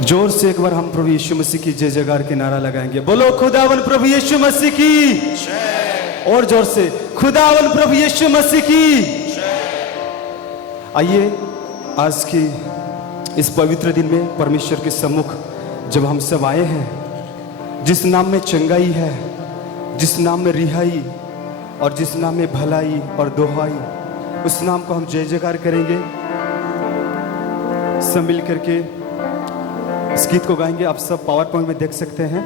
जोर से एक बार हम प्रभु यीशु मसीह की जय जयकार के नारा लगाएंगे। बोलो खुदावन प्रभु यीशु मसीह की। और जोर से खुदावन प्रभु यीशु मसीह की। आइए आज की इस पवित्र दिन में परमेश्वर के सम्मुख जब हम सब आए हैं, जिस नाम में चंगाई है, जिस नाम में रिहाई और जिस नाम में भलाई और दोहाई, उस नाम को हम जय जयकार करेंगे। सब मिल करके इस गीत को गाएंगे। आप सब पावर पॉइंट में देख सकते हैं।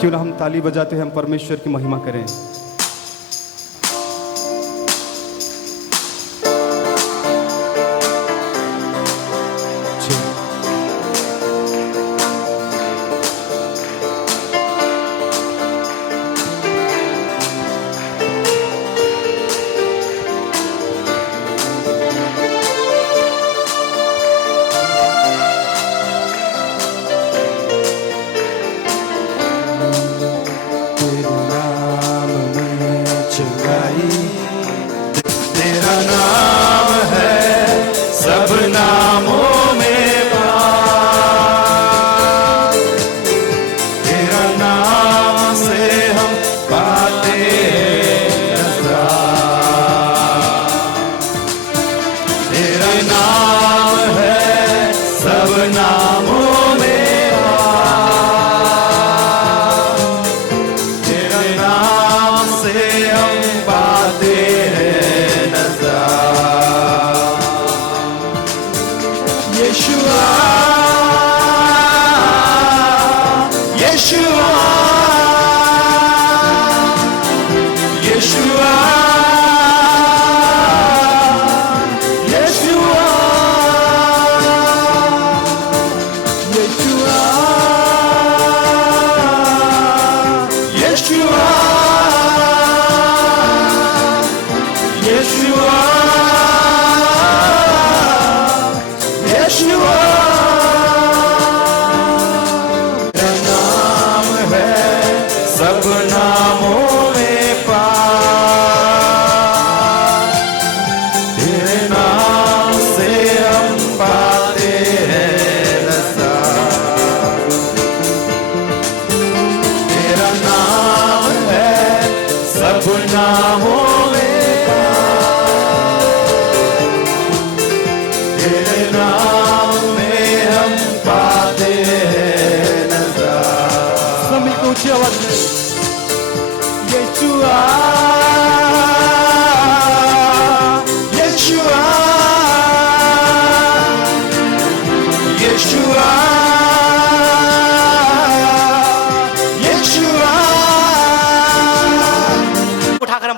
क्यों ना हम ताली बजाते हुए हम परमेश्वर की महिमा करें।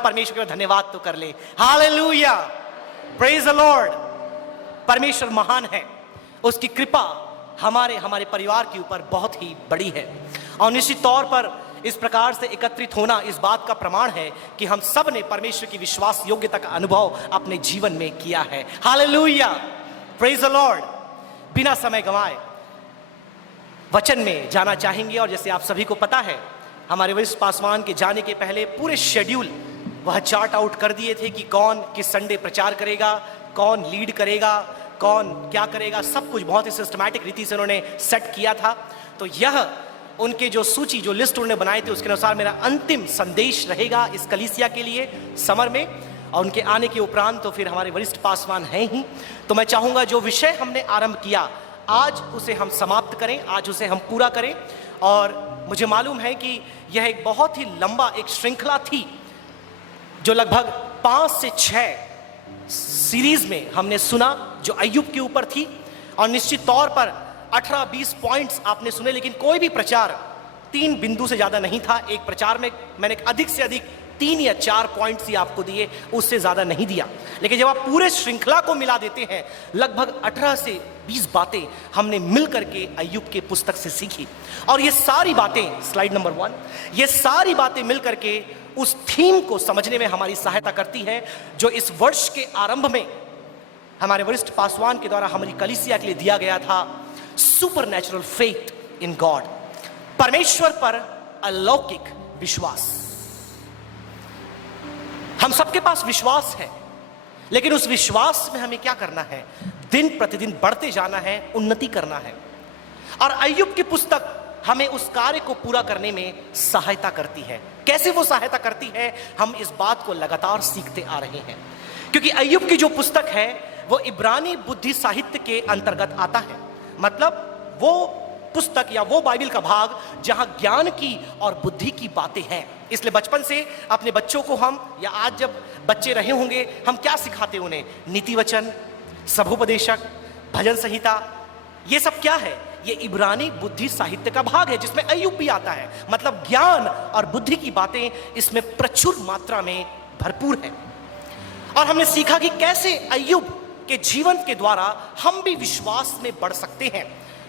परमेश्वर का धन्यवाद तो कर ले। Hallelujah, praise the Lord. परमेश्वर महान है, उसकी कृपा हमारे परिवार के ऊपर बहुत ही बड़ी है। और निश्चित तौर पर इस प्रकार से एकत्रित होना इस बात का प्रमाण है कि हम सब ने परमेश्वर की विश्वास योग्यता का अनुभव अपने जीवन में किया है। Hallelujah, praise the Lord. बिना समय गंवाए वचन में जाना चाहेंगे। और जैसे आप सभी को पता है, हमारे वरिष्ठ पासवान के जाने के पहले पूरे शेड्यूल वह चार्ट आउट कर दिए थे कि कौन किस संडे प्रचार करेगा, कौन लीड करेगा, कौन क्या करेगा। सब कुछ बहुत ही सिस्टमैटिक रीति से उन्होंने सेट किया था। तो यह उनके जो सूची, जो लिस्ट उन्होंने बनाई थी, उसके अनुसार मेरा अंतिम संदेश रहेगा इस कलीसिया के लिए समर में। और उनके आने के उपरांत तो फिर हमारे वरिष्ठ पासवान हैं ही। तो मैं चाहूँगा जो विषय हमने आरंभ किया, आज उसे हम समाप्त करें, आज उसे हम पूरा करें। और मुझे मालूम है कि यह एक बहुत ही लंबा एक श्रृंखला थी जो लगभग 5 से 6 सीरीज में हमने सुना, जो अय्यूब के ऊपर थी। और निश्चित तौर पर 18-20 पॉइंट्स आपने सुने, लेकिन कोई भी प्रचार 3 बिंदु से ज़्यादा नहीं था। एक प्रचार में मैंने अधिक से अधिक 3 या 4 पॉइंट्स ही आपको दिए, उससे ज़्यादा नहीं दिया। लेकिन जब आप पूरे श्रृंखला को मिला देते हैं, लगभग 18 से 20 बातें हमने मिल करके अय्यूब के पुस्तक से सीखी। और ये सारी बातें, स्लाइड नंबर 1, ये सारी बातें मिल करके उस थीम को समझने में हमारी सहायता करती है जो इस वर्ष के आरंभ में हमारे वरिष्ठ पासवान के द्वारा हमारी कलीसिया के लिए दिया गया था। सुपरनैचुरल फेथ इन गॉड, परमेश्वर पर अलौकिक विश्वास। हम सबके पास विश्वास है, लेकिन उस विश्वास में हमें क्या करना है? दिन प्रतिदिन बढ़ते जाना है, उन्नति करना है। और अय्यूब की पुस्तक हमें उस कार्य को पूरा करने में सहायता करती है। कैसे वो सहायता करती है, हम इस बात को लगातार सीखते आ रहे हैं, क्योंकि अय्यूब की जो पुस्तक है वो इब्रानी बुद्धि साहित्य के अंतर्गत आता है। मतलब वो पुस्तक या वो बाइबल का भाग जहां ज्ञान की और बुद्धि की बातें हैं। इसलिए बचपन से अपने बच्चों को हम, या आज जब बच्चे रहे होंगे, हम क्या सिखाते उन्हें? नीति वचन, सभोपदेशक, भजन संहिता, ये सब क्या है? ये इब्रानी बुद्धि साहित्य का भाग है जिसमें अय्यूब भी आता है। मतलब ज्ञान और बुद्धि की बातें इसमें प्रचुर मात्रा में भरपूर है। और हमने सीखा कि कैसे अय्यूब के जीवन के द्वारा हम भी विश्वास में बढ़ सकते हैं।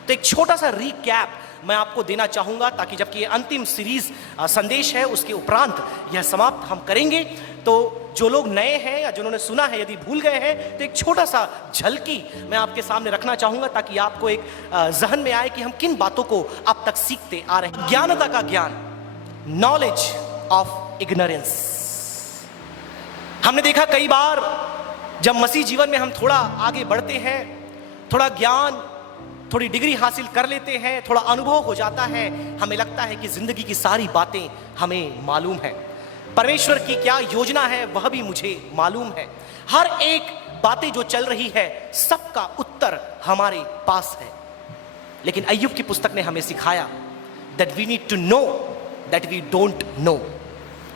तो एक छोटा सा रिकैप मैं आपको देना चाहूंगा, ताकि जबकि ये अंतिम सीरीज संदेश है उसके उपरांत यह समाप्त हम करेंगे। तो जो लोग नए हैं या जिन्होंने सुना है, यदि भूल गए हैं, तो एक छोटा सा झलकी मैं आपके सामने रखना चाहूंगा, ताकि आपको एक जहन में आए कि हम किन बातों को अब तक सीखते आ रहे हैं। ज्ञानता का ज्ञान, नॉलेज ऑफ इग्नोरेंस। हमने देखा कई बार जब मसीह जीवन में हम थोड़ा आगे बढ़ते हैं, थोड़ा ज्ञान, थोड़ी डिग्री हासिल कर लेते हैं, थोड़ा अनुभव हो जाता है, हमें लगता है कि जिंदगी की सारी बातें हमें मालूम है, परमेश्वर की क्या योजना है वह भी मुझे मालूम है, हर एक बातें जो चल रही है सबका उत्तर हमारे पास है। लेकिन अय्यूब की पुस्तक ने हमें सिखाया that we need to know that we don't know.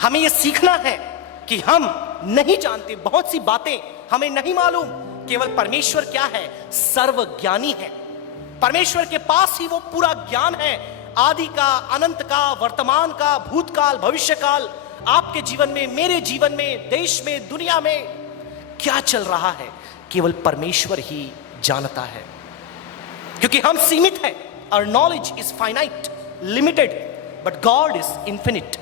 हमें यह सीखना है कि हम नहीं जानते, बहुत सी बातें हमें नहीं मालूम। केवल परमेश्वर क्या है? सर्वज्ञानी है। परमेश्वर के पास ही वो पूरा ज्ञान है, आदि का, अनंत का, वर्तमान का, भूतकाल, भविष्यकाल। आपके जीवन में, मेरे जीवन में, देश में, दुनिया में क्या चल रहा है, केवल परमेश्वर ही जानता है। क्योंकि हम सीमित हैं, और knowledge is finite, limited, but God is infinite.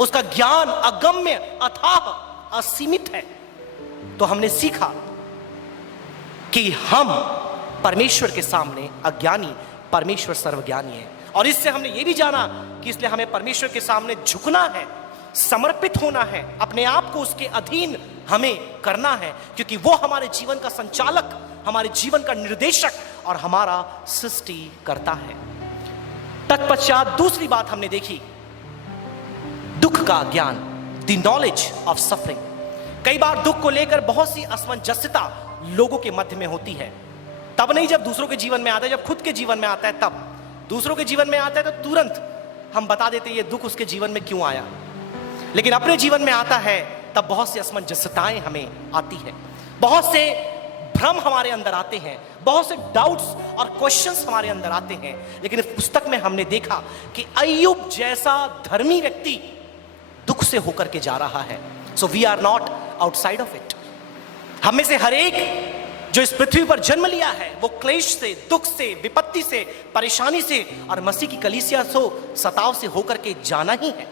उसका ज्ञान अगम्य, अथाह, असीमित है। तो हमने सीखा कि हम परमेश्वर के सामने अज्ञानी, परमेश्वर सर्वज्ञानी है। और इससे हमने ये भी जाना कि इसलिए हमें परमेश्वर के सामने झुकना है, समर्पित होना है, अपने आप को उसके अधीन हमें करना है, क्योंकि वो हमारे जीवन का संचालक, हमारे जीवन का निर्देशक और हमारा सृष्टि करता है। तत्पश्चात दूसरी बात हमने देखी, दुख का ज्ञान, द नॉलेज ऑफ सफरिंग। कई बार दुख को लेकर बहुत सी असमंजसता लोगों के मध्य में होती है। तब नहीं जब दूसरों के जीवन में आता है, जब खुद के जीवन में आता है तब। दूसरों के जीवन में आता है तो तुरंत हम बता देते हैं ये दुख उसके जीवन में क्यों आया। लेकिन अपने जीवन में आता है तब बहुत सी असमंजसताएं हमें आती है, बहुत से भ्रम हमारे अंदर आते हैं, बहुत से डाउट्स और क्वेश्चंस हमारे अंदर आते हैं। लेकिन इस पुस्तक में हमने देखा कि अय्यूब जैसा धर्मी व्यक्ति दुख से होकर के जा रहा है। So we are not outside of it. हम में से हर एक जो इस पृथ्वी पर जन्म लिया है वो क्लेश से, दुख से, विपत्ति से, परेशानी से और मसीह की कलीसिया से, सताव से होकर के जाना ही है।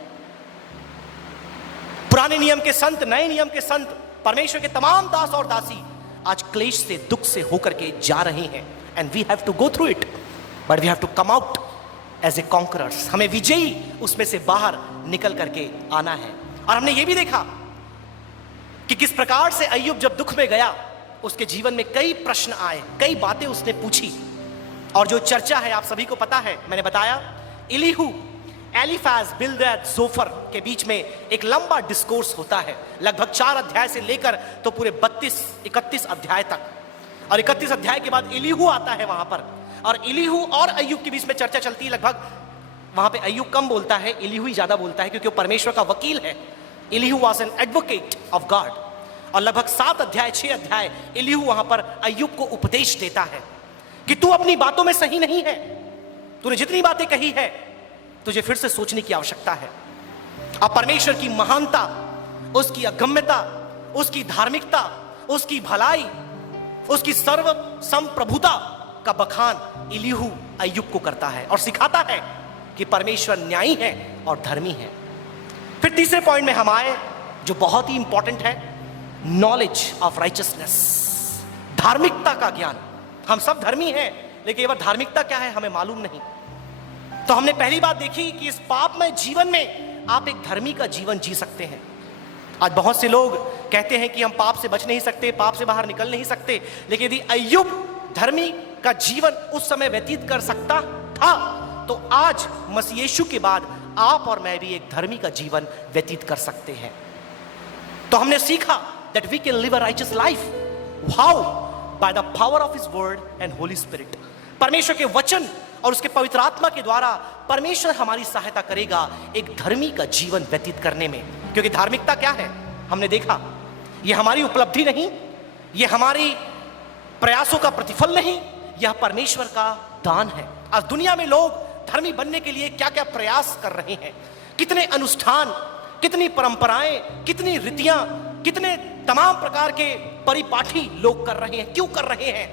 पुराने नियम के संत, नए नियम के संत, परमेश्वर के तमाम दास और दासी आज क्लेश से, दुख से होकर के जा रहे हैं। And we have to go through it, but we have to come out as a conquerors. हमें विजयी उसमें से बाहर निकल करके आना है। और हमने ये भी देखा कि किस प्रकार से अय्यूब जब दुख में गया, उसके जीवन में कई प्रश्न आए, कई बातें उसने पूछी। और जो चर्चा है आप सभी को पता है, मैंने बताया, इलीहू, एलिफाज, बिल्दद, जोफर के बीच में एक लंबा डिस्कोर्स होता है, लगभग 4 अध्याय से लेकर तो पूरे 32-31 अध्याय तक। और 31 अध्याय के बाद इलीहू आता है वहां पर, और इलीहू और अय्यूब के बीच में चर्चा चलती है। लगभग वहां पे अय्यूब कम बोलता है, इलीहू ही ज्यादा बोलता है, क्योंकि वो परमेश्वर का वकील है। Elihu was an advocate of God. और लगभग 7 अध्याय, 6 अध्याय इलीहू वहां पर अय्यूब को उपदेश देता है कि तू अपनी बातों में सही नहीं है, तूने जितनी बातें कही है तुझे फिर से सोचने की आवश्यकता है। अब परमेश्वर की महानता, उसकी अगम्यता, उसकी धार्मिकता, उसकी भलाई, उसकी सर्व संप्रभुता का बखान इलीहू अय्यूब को करता है और सिखाता है कि परमेश्वर न्यायी है और धर्मी है। फिर तीसरे पॉइंट में हम आए जो बहुत ही इंपॉर्टेंट है, नॉलेज ऑफ राइचियसनेस, धार्मिकता का ज्ञान। हम सब धर्मी हैं, लेकिन ये बात धार्मिकता क्या है हमें मालूम नहीं। तो हमने पहली बात देखी कि इस पापमय जीवन में आप एक धर्मी का जीवन जी सकते हैं। आज बहुत से लोग कहते हैं कि हम पाप से बच नहीं सकते, पाप से बाहर निकल नहीं सकते, लेकिन यदि अय्यूब धर्मी का जीवन उस समय व्यतीत कर सकता था, तो आज मसीह यीशु के बाद आप और मैं भी एक धर्मी का जीवन व्यतीत कर सकते हैं। तो हमने सीखा that we can live a righteous life. How? By the power of His word and Holy Spirit. परमेश्वर के वचन और उसके पवित्र आत्मा के द्वारा परमेश्वर हमारी सहायता करेगा एक धर्मी का जीवन व्यतीत करने में। क्योंकि धार्मिकता क्या है, हमने देखा, यह हमारी उपलब्धि नहीं, यह हमारी प्रयासों का प्रतिफल नहीं, यह परमेश्वर का दान है। आज दुनिया में लोग धर्मी बनने के लिए क्या क्या प्रयास कर रहे हैं, कितने अनुष्ठान, कितनी परंपराएं, कितनी रीतियां, कितने तमाम प्रकार के परिपाठी लोग कर रहे हैं। क्यों कर रहे हैं?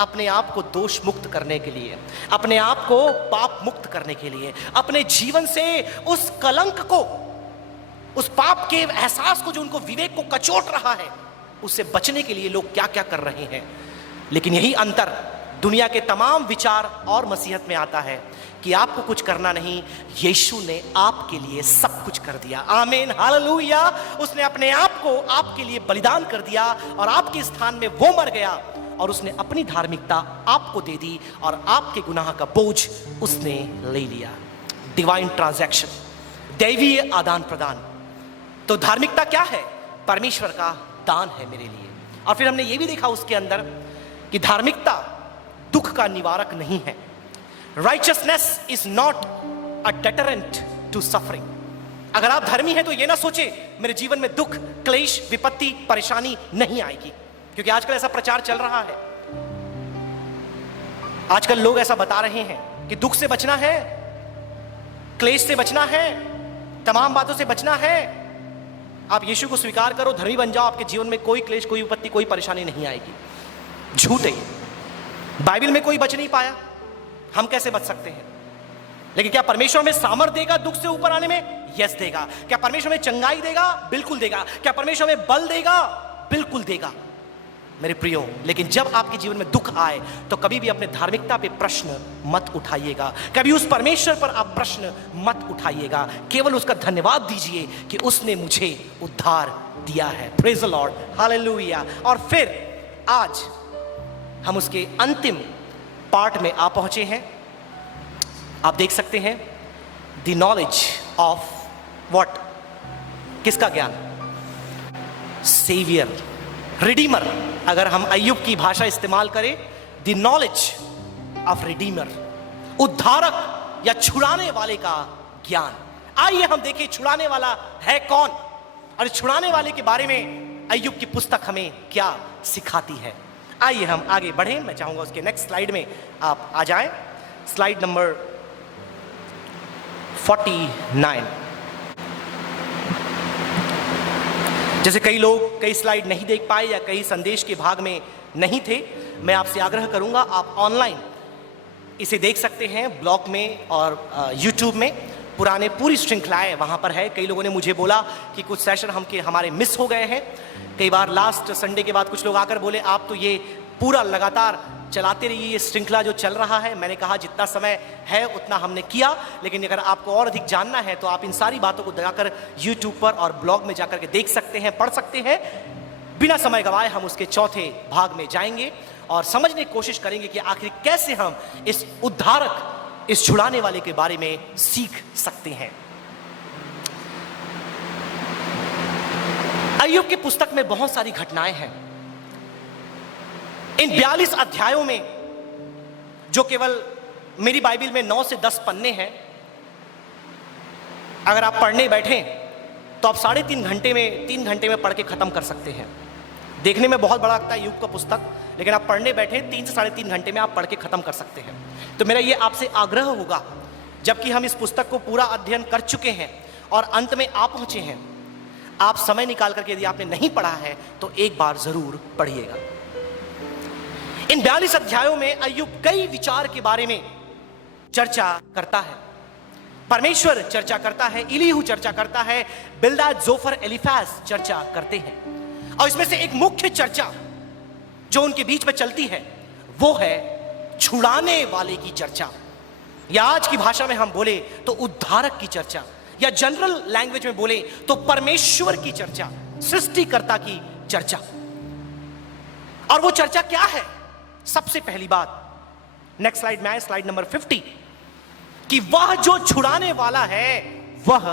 अपने आप को दोष मुक्त करने के लिए, अपने आप को पाप मुक्त करने के लिए, अपने जीवन से उस कलंक को, उस पाप के एहसास को जो उनको विवेक को कचोट रहा है, उससे बचने के लिए लोग क्या क्या कर रहे हैं। लेकिन यही अंतर दुनिया के तमाम विचार और मसीहत में आता है कि आपको कुछ करना नहीं, यीशु ने आपके लिए सब कुछ कर दिया। आमीन, हालेलुया। उसने अपने आप को आपके लिए बलिदान कर दिया और आपके स्थान में वो मर गया और उसने अपनी धार्मिकता आपको दे दी और आपके गुनाह का बोझ उसने ले लिया। डिवाइन ट्रांजैक्शन, दैवीय आदान प्रदान। तो धार्मिकता क्या है? परमेश्वर का दान है मेरे लिए। और फिर हमने ये भी देखा उसके अंदर कि धार्मिकता दुख का निवारक नहीं है। Righteousness is not a deterrent to suffering. अगर आप धर्मी हैं तो ये ना सोचे मेरे जीवन में दुख, क्लेश, विपत्ति, परेशानी नहीं आएगी, क्योंकि आजकल ऐसा प्रचार चल रहा है। आजकल लोग ऐसा बता रहे हैं कि दुख से बचना है, क्लेश से बचना है, तमाम बातों से बचना है। आप यीशु को स्वीकार करो, धर्मी बन जाओ, आपके जीवन में कोई क्लेश, कोई विपत्ति, कोई परेशानी नहीं आएगी। झूठ है। बाइबल में कोई बच नहीं पाया, हम कैसे बच सकते हैं? लेकिन क्या परमेश्वर में सामर्थ देगा दुख से ऊपर आने में? यस देगा। क्या परमेश्वर में चंगाई देगा? बिल्कुल देगा। क्या परमेश्वर में बल देगा? बिल्कुल देगा मेरे प्रियो। लेकिन जब आपके जीवन में दुख आए तो कभी भी अपने धार्मिकता पे प्रश्न मत उठाइएगा, कभी उस परमेश्वर पर आप प्रश्न मत उठाइएगा। केवल उसका धन्यवाद दीजिए कि उसने मुझे उद्धार दिया है। Praise the Lord, hallelujah. और फिर आज हम उसके अंतिम पार्ट में आ पहुंचे हैं। आप देख सकते हैं, द नॉलेज ऑफ व्हाट, किसका ज्ञान? Saviour, redeemer. अगर हम अय्यूब की भाषा इस्तेमाल करें, द नॉलेज ऑफ रिडीमर, उद्धारक या छुड़ाने वाले का ज्ञान। आइए हम देखें छुड़ाने वाला है कौन और छुड़ाने वाले के बारे में अय्यूब की पुस्तक हमें क्या सिखाती है। आइए हम आगे बढ़ें। मैं चाहूंगा उसके नेक्स्ट स्लाइड में आप आ जाएं, स्लाइड नंबर 49। जैसे कई लोग कई स्लाइड नहीं देख पाए या कई संदेश के भाग में नहीं थे, मैं आपसे आग्रह करूंगा आप ऑनलाइन इसे देख सकते हैं, ब्लॉग में और यूट्यूब में। पुराने पूरी श्रृंखलाएं वहां पर है। कई लोगों ने मुझे बोला कि कुछ सेशन हमारे मिस हो गए हैं। कई बार लास्ट संडे के बाद कुछ लोग आकर बोले आप तो ये पूरा लगातार चलाते रहिए, ये श्रृंखला जो चल रहा है। मैंने कहा जितना समय है उतना हमने किया, लेकिन अगर आपको और अधिक जानना है तो आप इन सारी बातों को जाकर यूट्यूब पर और ब्लॉग में जाकर के देख सकते हैं, पढ़ सकते हैं। बिना समय गवाए हम उसके चौथे भाग में जाएंगे और समझने की कोशिश करेंगे कि आखिर कैसे हम इस उद्धारक, इस छुड़ाने वाले के बारे में सीख सकते हैं। अय्यूब की पुस्तक में बहुत सारी घटनाएं हैं। इन 42 अध्यायों में, जो केवल मेरी बाइबल में 9 से 10 पन्ने हैं, अगर आप पढ़ने बैठें तो आप 3.5 घंटे में 3 घंटे में पढ़ के खत्म कर सकते हैं। देखने में बहुत बड़ा लगता है अय्यूब का पुस्तक, लेकिन आप पढ़ने बैठे 3 से 3.5 घंटे में आप पढ़ के खत्म कर सकते हैं। तो मेरा ये आपसे आग्रह होगा, जबकि हम इस पुस्तक को पूरा अध्ययन कर चुके हैं और अंत में आ पहुंचे हैं, आप समय निकाल करके यदि आपने नहीं पढ़ा है तो एक बार जरूर पढ़िएगा। इन 42 अध्यायों में अय्यूब कई विचार के बारे में चर्चा करता है। परमेश्वर चर्चा करता है, इलीहू चर्चा करता है, बिल्दाद, जोफर, एलीफाज चर्चा करते हैं। और इसमें से एक मुख्य चर्चा जो उनके बीच में चलती है वो है छुड़ाने वाले की चर्चा, या आज की भाषा में हम बोले तो उद्धारक की चर्चा, या जनरल लैंग्वेज में बोले तो परमेश्वर की चर्चा, सृष्टिकर्ता की चर्चा। और वो चर्चा क्या है? सबसे पहली बात, नेक्स्ट स्लाइड में आए, स्लाइड नंबर 50। कि वह जो छुड़ाने वाला है वह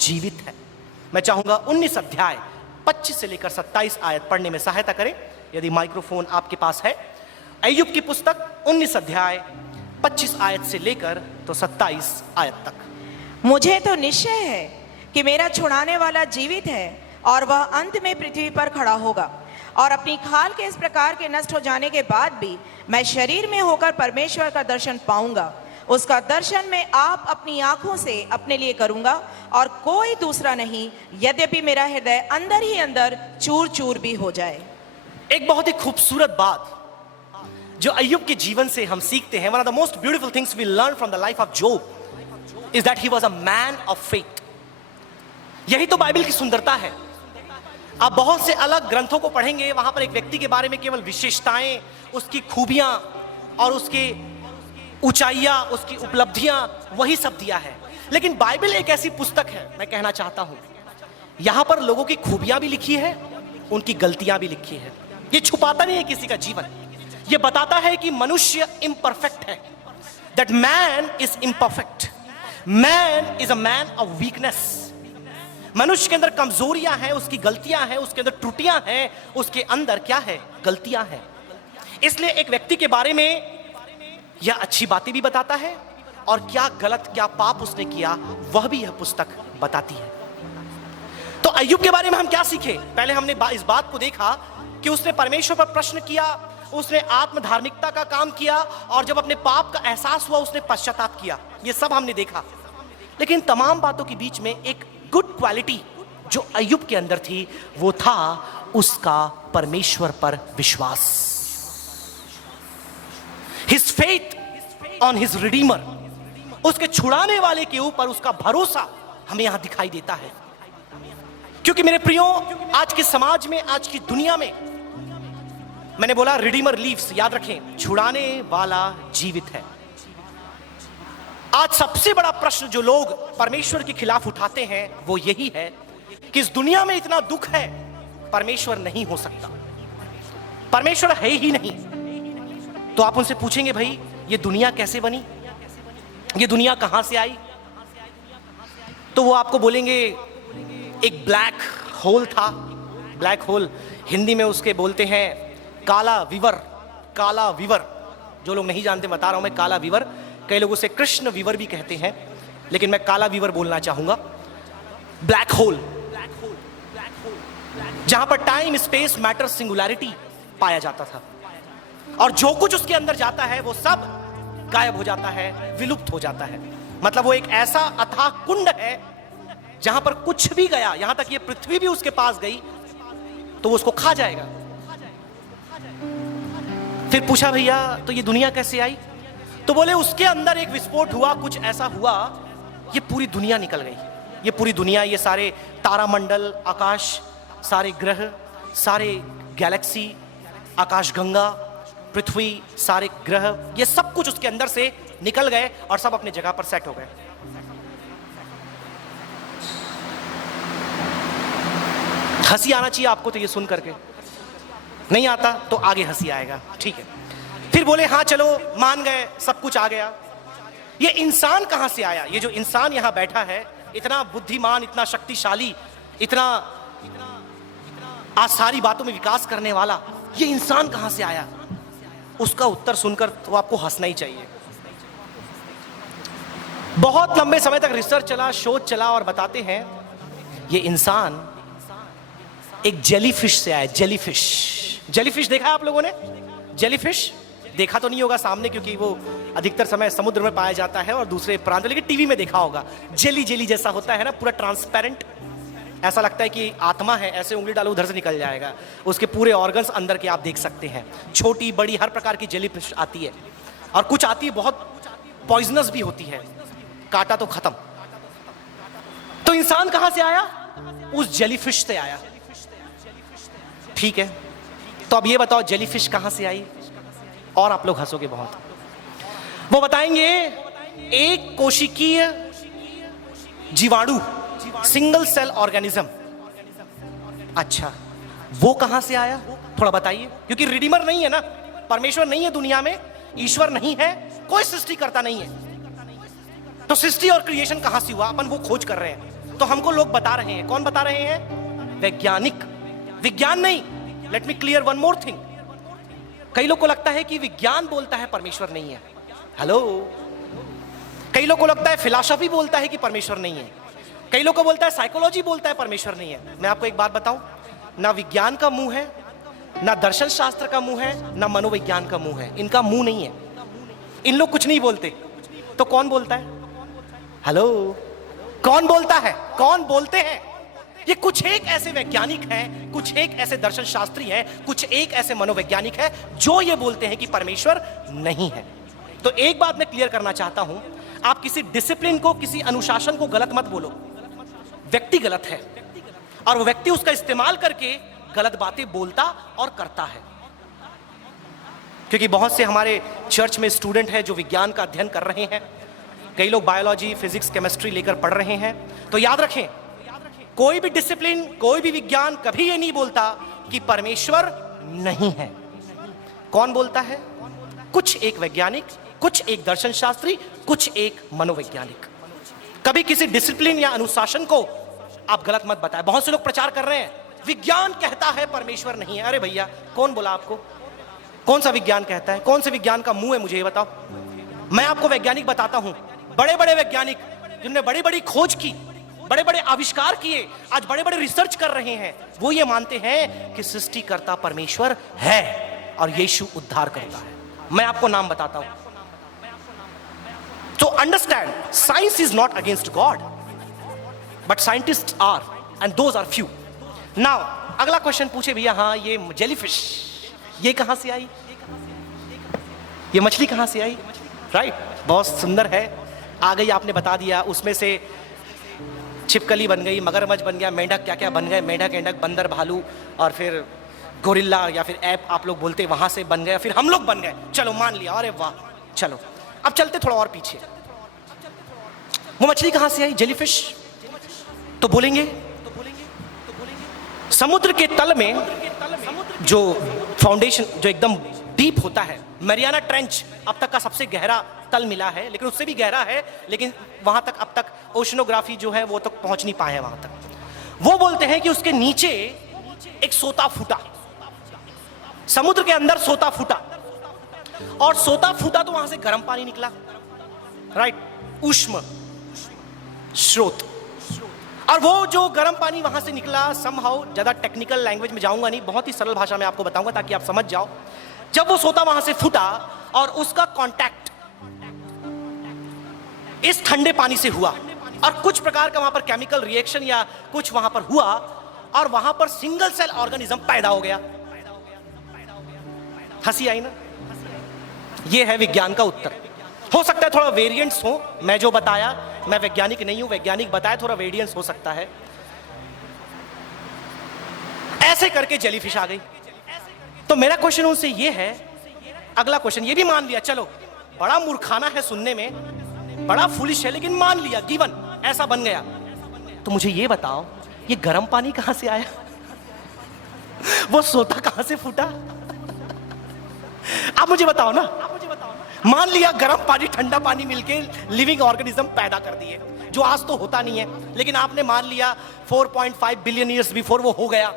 जीवित है। मैं चाहूंगा 19 अध्याय 25 से लेकर 27 आयत पढ़ने में सहायता करें, यदि माइक्रोफोन आपके पास है। अय्यूब की पुस्तक 19 अध्याय 25 आयत से लेकर तो 27 आयत तक। मुझे तो निश्चय है कि मेरा छुड़ाने वाला जीवित है और वह अंत में पृथ्वी पर खड़ा होगा, और अपनी खाल के इस प्रकार के नष्ट हो जाने के बाद भी मैं शरीर में होकर परमेश्वर का दर्शन पाऊंगा। उसका दर्शन मैं आप अपनी आंखों से अपने लिए करूंगा और कोई दूसरा नहीं, यद्यपि मेरा हृदय अंदर ही अंदर चूर चूर भी हो जाए। एक बहुत ही खूबसूरत बात जो अय्यूब के जीवन से हम सीखते हैं, one of the most beautiful things we learn from the life of Job is that he was a man of faith. यही तो बाइबल की सुंदरता है। आप बहुत से अलग ग्रंथों को पढ़ेंगे, वहां पर एक व्यक्ति के बारे में केवल विशेषताएं, उसकी खूबियां और उसके ऊंचाइयां, उसकी उपलब्धियां, वही सब दिया है। लेकिन बाइबल एक ऐसी पुस्तक है, मैं कहना चाहता हूं, यहां पर लोगों की खूबियां भी लिखी है, उनकी गलतियां भी लिखी है। ये छुपाता नहीं है किसी का जीवन, ये बताता है कि मनुष्य इम्परफेक्ट है, that man is imperfect, man is a man of weakness. मनुष्य के अंदर कमजोरियां हैं, उसकी गलतियां हैं, उसके अंदर त्रुटियां हैं, उसके अंदर क्या है, गलतियां हैं। इसलिए एक व्यक्ति के बारे में यह अच्छी बातें भी बताता है और क्या गलत, क्या पाप उसने किया, वह भी यह पुस्तक बताती है। तो अय्यूब के बारे में हम क्या सीखे? पहले हमने इस बात को देखा कि उसने परमेश्वर पर प्रश्न किया, उसने आत्मधार्मिकता का काम किया, और जब अपने पाप का एहसास हुआ उसने पश्चाताप किया। ये सब हमने देखा। लेकिन तमाम बातों के बीच में एक गुड क्वालिटी जो अय्यूब के अंदर थी, वो था उसका परमेश्वर पर विश्वास। His faith on his Redeemer, उसके छुड़ाने वाले के ऊपर उसका भरोसा हमें यहां दिखाई देता है। क्योंकि मेरे प्रियो, आज के समाज में, आज की दुनिया में, मैंने बोला रिडीमर लीव्स, याद रखें, छुड़ाने वाला जीवित है। आज सबसे बड़ा प्रश्न जो लोग परमेश्वर के खिलाफ उठाते हैं वो यही है कि इस दुनिया में इतना दुख है, परमेश्वर नहीं हो सकता, परमेश्वर है ही नहीं। तो आप उनसे पूछेंगे, भाई ये दुनिया कैसे बनी, ये दुनिया कहां से आई? तो वो आपको बोलेंगे एक ब्लैक होल था। ब्लैक होल हिंदी में उसके बोलते हैं काला विवर। काला विवर, जो लोग नहीं जानते बता रहा हूं मैं, काला विवर, कई लोग उसे कृष्ण विवर भी कहते हैं, लेकिन मैं काला विवर बोलना चाहूंगा। ब्लैक होल, जहां पर टाइम, स्पेस, मैटर, सिंगुलैरिटी पाया जाता था, और जो कुछ उसके अंदर जाता है वो सब गायब हो जाता है, विलुप्त हो जाता है। मतलब वो एक ऐसा अथाह कुंड है जहां पर कुछ भी गया, यहां तक ये पृथ्वी भी उसके पास गई तो वो उसको खा जाएगा। फिर पूछा, भैया तो ये दुनिया कैसे आई? तो बोले उसके अंदर एक विस्फोट हुआ, कुछ ऐसा हुआ, ये पूरी दुनिया निकल गई। ये पूरी दुनिया, ये सारे तारामंडल, आकाश, सारे ग्रह, सारे गैलेक्सी, आकाशगंगा, पृथ्वी, सारे ग्रह, ये सब कुछ उसके अंदर से निकल गए और सब अपनी जगह पर सेट हो गए। हंसी आना चाहिए आपको तो ये सुन करके, नहीं आता तो आगे हंसी आएगा, ठीक है। फिर बोले हाँ चलो मान गए, सब कुछ आ गया। ये इंसान कहां से आया? ये जो इंसान यहां बैठा है, इतना बुद्धिमान, इतना शक्तिशाली, इतना आज सारी बातों में विकास करने वाला, ये इंसान कहां से आया? उसका उत्तर सुनकर तो आपको हंसना ही चाहिए। बहुत लंबे समय तक रिसर्च चला, शोध चला, और बताते हैं ये इंसान एक जेलीफिश से आया। जेलीफिश, जेलीफिश देखा है आप लोगों ने? जेलीफिश देखा तो नहीं होगा सामने, क्योंकि वो अधिकतर समय समुद्र में पाया जाता है और दूसरे प्रांत, लेकिन टीवी में देखा होगा। जेली जेली जैसा होता है ना, पूरा ट्रांसपेरेंट, ऐसा लगता है कि आत्मा है, ऐसे उंगली डालो उधर से निकल जाएगा। उसके पूरे ऑर्गन्स अंदर के आप देख सकते हैं। छोटी बड़ी हर प्रकार की जेलीफिश आती है, और कुछ आती है बहुत पॉइजनस भी होती है, काटा तो खत्म। तो इंसान कहां से आया? उस जेलीफिश से आया, ठीक है। तो अब ये बताओ जेलीफिश कहां से आई? और आप लोग हंसोगे बहुत। वो बताएंगे एक कोशिकीय जीवाणु, सिंगल सेल ऑर्गेनिज्म। अच्छा, वो कहां से आया थोड़ा बताइए, क्योंकि रिडीमर नहीं है ना, परमेश्वर नहीं है दुनिया में, ईश्वर नहीं है, कोई सृष्टिकर्ता नहीं है। तो सृष्टि और क्रिएशन कहां से हुआ, अपन वो खोज कर रहे हैं। तो हमको लोग बता रहे हैं, कौन बता रहे हैं? वैज्ञानिक। विज्ञान नहीं। Let me clear one more thing. कई लोग को लगता है कि विज्ञान बोलता है परमेश्वर नहीं है। हेलो, कई लोग को लगता है फिलॉसफी बोलता है कि परमेश्वर नहीं है। कई लोग को बोलता है साइकोलॉजी बोलता है परमेश्वर नहीं है। मैं आपको एक बात बताऊं, ना विज्ञान का मुंह है, ना दर्शन शास्त्र का मुंह है, ना मनोविज्ञान का मुंह है। इनका मुंह नहीं है, इन लोग कुछ नहीं बोलते। तो कौन बोलता है? हेलो, कौन बोलता है? कौन बोलते हैं? ये कुछ एक ऐसे वैज्ञानिक हैं, कुछ एक ऐसे दर्शन शास्त्री हैं, कुछ एक ऐसे मनोवैज्ञानिक हैं जो ये बोलते हैं कि परमेश्वर नहीं है। तो एक बात मैं क्लियर करना चाहता हूं, आप किसी डिसिप्लिन को, किसी अनुशासन को गलत मत बोलो। व्यक्ति गलत है और वो व्यक्ति उसका इस्तेमाल करके गलत बातें बोलता और करता है। क्योंकि बहुत से हमारे चर्च में स्टूडेंट हैं जो विज्ञान का अध्ययन कर रहे हैं, कई लोग बायोलॉजी, फिजिक्स, केमिस्ट्री लेकर पढ़ रहे हैं। तो याद रखें, कोई भी डिसिप्लिन, कोई भी विज्ञान कभी ये नहीं बोलता कि परमेश्वर नहीं है। कौन बोलता है? कुछ एक वैज्ञानिक, कुछ एक दर्शन शास्त्री, कुछ एक मनोवैज्ञानिक। कभी किसी डिसिप्लिन या अनुशासन को आप गलत मत बताएं। बहुत से लोग प्रचार कर रहे हैं विज्ञान कहता है परमेश्वर नहीं है। अरे भैया, कौन बोला आपको? कौन सा विज्ञान कहता है? कौन से विज्ञान का मुंह है? मुझे ये बताओ। मैं आपको वैज्ञानिक बताता हूं, बड़े बड़े वैज्ञानिक जिन्होंने बड़ी बड़ी खोज की, बड़े बड़े आविष्कार किए, आज बड़े बड़े रिसर्च कर रहे हैं, वो ये मानते हैं कि सृष्टिकर्ता परमेश्वर है और यीशु उद्धार करता है। मैं आपको नाम बताता हूं। तो understand, science is not against God, but scientists are, and those are few. Now अगला क्वेश्चन पूछे भैया, हाँ ये जेलीफिश ये कहां से आई? ये मछली कहां से आई? राइट, बहुत सुंदर है, आ गई, आपने बता दिया। उसमें से छिपकली बन गई, मगरमच्छ बन गया, मेंढक क्या क्या बन गए, मेंढक, एंडक, बंदर, भालू, और फिर गोरिल्ला या फिर ऐप आप लोग बोलते, वहां से बन गया, फिर हम लोग बन गए। चलो मान लिया, अरे वाह। चलो अब चलते थोड़ा और पीछे। वो मछली कहां से आई? जेलीफिश। तो बोलेंगे समुद्र के तल में जो फाउंडेशन, जो एकदम डीप होता है, मैरियाना ट्रेंच अब तक का सबसे गहरा तल मिला है, लेकिन उससे भी गहरा है, लेकिन वहां तक अब तक ओशनोग्राफी जो है वो तक पहुंच नहीं पाए हैं वहां तक। वो बोलते हैं कि उसके नीचे एक सोता फूटा, समुद्र के अंदर सोता फूटा, और सोता फूटा तो वहां से गर्म पानी निकला, राइट, ऊष्म स्रोत। और वो जो गर्म पानी वहां से निकला, समहाउ, ज्यादा टेक्निकल लैंग्वेज में जाऊंगा नहीं, बहुत ही सरल भाषा में आपको बताऊंगा ताकि आप समझ जाओ। जब वो सोता वहां से फूटा और उसका कांटेक्ट इस ठंडे पानी से हुआ, और कुछ प्रकार का वहां पर केमिकल रिएक्शन या कुछ वहां पर हुआ, और वहां पर सिंगल सेल ऑर्गेनिज्म पैदा हो गया। हंसी आई ना? ये है विज्ञान का उत्तर। हो सकता है थोड़ा वेरिएंट्स हो, मैं जो बताया, मैं वैज्ञानिक नहीं हूं, वैज्ञानिक बताया, थोड़ा वेरिएंट्स हो सकता है। ऐसे करके जेलीफिश आ गई। तो मेरा क्वेश्चन उनसे ये है, अगला क्वेश्चन, ये भी मान लिया, चलो बड़ा मूर्खाना है सुनने में, बड़ा फुलिश है, लेकिन मान लिया, गिवन, ऐसा बन गया। तो मुझे ये बताओ, ये गर्म पानी कहां से आया? वो सोता कहां से फूटा? आप मुझे बताओ ना। मान लिया गर्म पानी, ठंडा पानी मिलके लिविंग ऑर्गेनिज्म पैदा कर दिए, जो आज तो होता नहीं है, लेकिन आपने मान लिया 4.5 बिलियन ईयर्स बिफोर वो हो गया।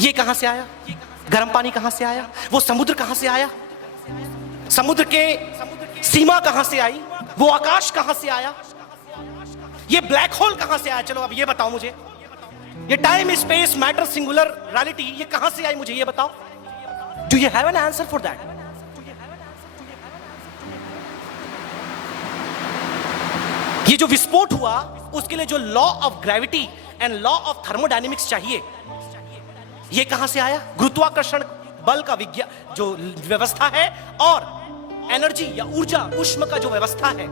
ये कहां से आया? गर्म पानी कहां से आया? वो समुद्र कहां से आया? समुद्र के सीमा कहां से आई? वो आकाश कहां से आया? ये ब्लैक होल कहां से आया? चलो अब ये बताओ मुझे, ये time space matter singular reality ये कहां से आई? मुझे ये बताओ। Do you have an answer for that? ये जो विस्फोट हुआ, उसके लिए जो law of gravity and law of thermodynamics चाहिए, ये कहां से आया? गुरुत्वाकर्षण बल का विज्ञान जो व्यवस्था है, और एनर्जी या ऊर्जा, ऊष्म का जो व्यवस्था है,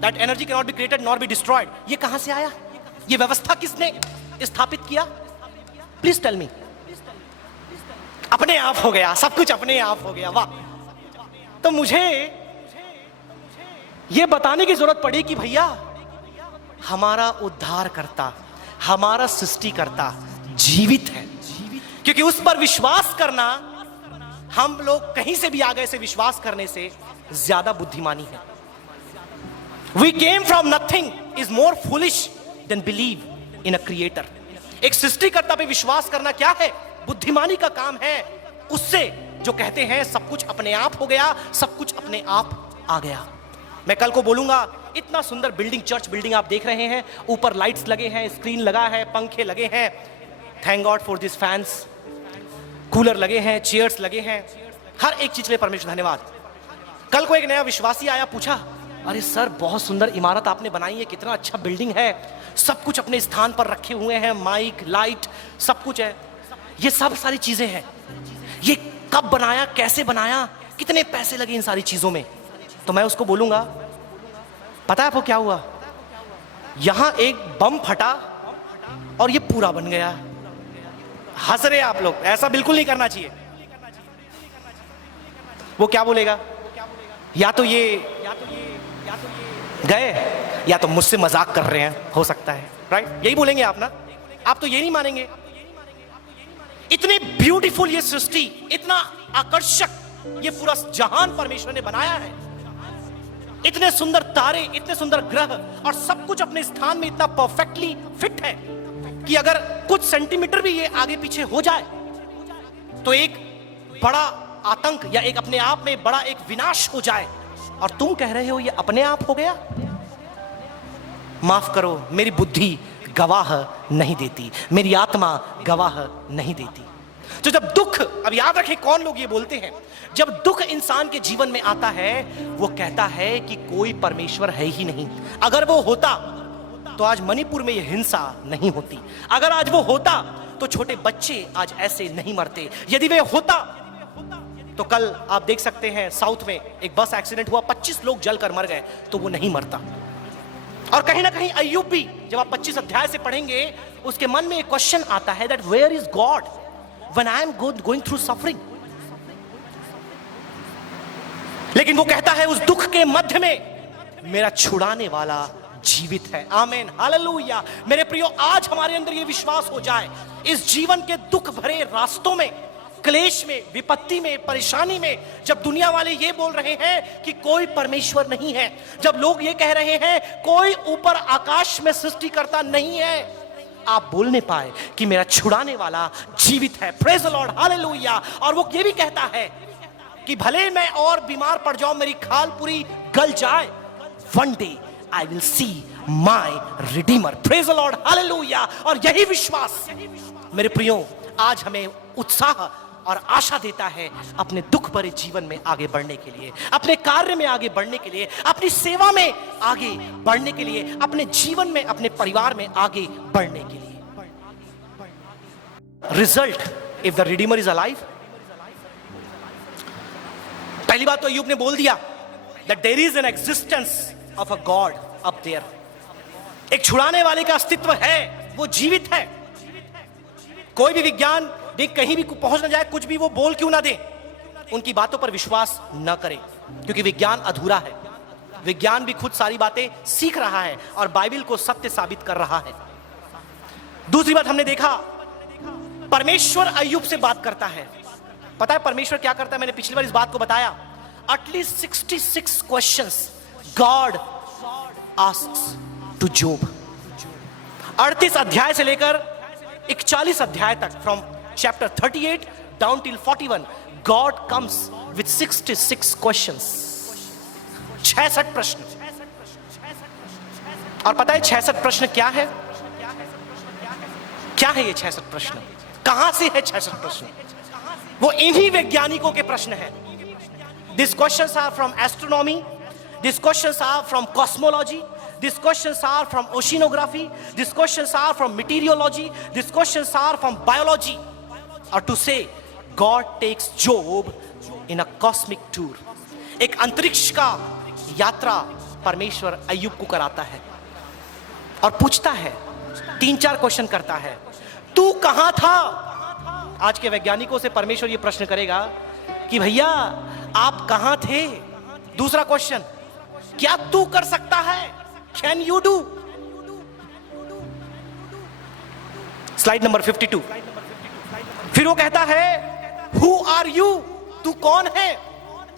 that energy can not be created not be destroyed, ये कहां से आया? ये व्यवस्था किसने स्थापित किया? Please tell me. अपने आप हो गया, सब कुछ अपने आप हो गया, वाह। तो मुझे ये बताने की जरूरत पड़ी कि भैया, हमारा उद्धार करता, हमारा सृष्टिकर्ता जीवित है, क्योंकि उस पर विश्वास करना, हम लोग कहीं से भी आ गए से विश्वास करने से ज्यादा बुद्धिमानी है। We came from nothing is more foolish than believe in a creator. एक सृष्टिकर्ता पे विश्वास करना क्या है? बुद्धिमानी का काम है उससे जो कहते हैं सब कुछ अपने आप हो गया, सब कुछ अपने आप आ गया। मैं कल को बोलूंगा, इतना सुंदर बिल्डिंग, चर्च बिल्डिंग आप देख रहे हैं, ऊपर लाइट्स लगे हैं, स्क्रीन लगा है, पंखे लगे हैं, thank God for this fans, cooler लगे हैं, चेयर्स लगे हैं, हर एक चीज के लिए परमेश्वर धन्यवाद। कल को एक नया विश्वासी आया, पूछा, अरे सर बहुत सुंदर इमारत आपने बनाई है, कितना अच्छा बिल्डिंग है, सब कुछ अपने स्थान पर रखे हुए हैं, माइक, लाइट, सब कुछ है, ये सब सारी चीजें हैं, ये कब बनाया, कैसे बनाया, कितने पैसे लगे इन सारी चीजों में? तो मैं उसको बोलूंगा, पता है आपको क्या हुआ? यहां एक बम फटा और ये पूरा बन गया। हंस रहे आप लोग, ऐसा बिल्कुल नहीं करना चाहिए। वो क्या बोलेगा? या तो ये गए, या तो मुझसे मजाक कर रहे हैं, हो सकता है, राइट? यही बोलेंगे आप ना? आप तो ये नहीं मानेंगे। इतनी ब्यूटीफुल ये सृष्टि, इतना आकर्षक ये पूरा जहान परमेश्वर ने बनाया है, इतने सुंदर तारे, इतने सुंदर ग्रह, और सब कुछ अपने स्थान में इतना परफेक्टली फिट है कि अगर कुछ सेंटीमीटर भी ये आगे पीछे हो जाए तो एक बड़ा आतंक या एक अपने आप में बड़ा एक विनाश हो जाए, और तुम कह रहे हो ये अपने आप हो गया? माफ करो, मेरी बुद्धि गवाह नहीं देती, मेरी आत्मा गवाह नहीं देती। तो जब दुख, अब याद रखें कौन लोग ये बोलते हैं, जब दुख इंसान के जीवन में आता है वो कहता है कि कोई परमेश्वर है ही नहीं। अगर वो होता तो आज मणिपुर में ये हिंसा नहीं होती, अगर आज वो होता तो छोटे बच्चे आज ऐसे नहीं मरते, यदि वे होता तो कल आप देख सकते हैं साउथ में एक बस एक्सीडेंट हुआ, 25 लोग जलकर मर गए, तो वो नहीं मरता। और कहीं ना कहीं अय्यूब भी, जब आप 25 अध्याय से पढ़ेंगे, उसके मन में एक क्वेश्चन आता है that where is God when I am going through suffering. लेकिन वो कहता है उस दुख के मध्य में मेरा छुड़ाने वाला जीवित है। आमीन, हालेलुया। मेरे प्रियो, आज हमारे अंदर ये विश्वास हो जाए, इस जीवन के दुख भरे रास्तों में, क्लेश में, विपत्ति में, परेशानी में, जब दुनिया वाले ये बोल रहे हैं कि कोई परमेश्वर नहीं है, जब लोग ये कह रहे हैं कोई ऊपर आकाश में सृष्टिकर्ता नहीं है, आप बोलने पाए कि मेरा छुड़ाने वाला जीवित है। Praise the Lord, hallelujah. और वो ये भी कहता है कि भले मैं और बीमार पड़ जाऊं, मेरी खाल पूरी गल जाए, one day I will see my Redeemer. Praise the Lord, hallelujah. और यही विश्वास मेरे प्रियो आज हमें उत्साह और आशा देता है अपने दुख भरे जीवन में आगे बढ़ने के लिए, अपने कार्य में आगे बढ़ने के लिए, अपनी सेवा में आगे बढ़ने के लिए, अपने जीवन में, अपने परिवार में आगे बढ़ने के लिए। Result if the Redeemer is alive, पहली बात तो अय्यूब ने बोल दिया that there is an existence of a God up there। एक छुड़ाने वाले का अस्तित्व है, वो जीवित है। कोई भी विज्ञान देख कहीं भी पहुंच ना जाए, कुछ भी वो बोल क्यों ना दे, उनकी बातों पर विश्वास न करें, क्योंकि विज्ञान अधूरा है। विज्ञान भी खुद सारी बातें सीख रहा है और बाइबल को सत्य साबित कर रहा है। दूसरी बात हमने देखा, परमेश्वर अय्यूब से बात करता है। पता है परमेश्वर क्या करता है? मैंने पिछली बार इस बात को बताया। At least 66 questions God asks to Job. 38 अध्याय से लेकर 41 अध्याय तक, from chapter 38 down till 41, God comes with 66 questions, 66 प्रश्न। और पता है 66 प्रश्न क्या है? क्या है ये 66 प्रश्न? कहां से है 66 प्रश्न? वो इन्हीं वैज्ञानिकों के प्रश्न हैं। These questions are from astronomy, these questions are from cosmology, these questions are from oceanography, these questions are from meteorology, these questions are from biology. Or to say, God takes Job in a cosmic tour. एक अंतरिक्ष का यात्रा परमेश्वर अय्यूब को कराता है और पूछता है, 3-4 क्वेश्चन करता है, तू कहां था? आज के वैज्ञानिकों से परमेश्वर ये प्रश्न करेगा कि भैया आप कहां थे? दूसरा क्वेश्चन, क्या तू कर सकता है? Can you do? Slide number 52। फिर वो कहता है हु आर यू? तू कौन है?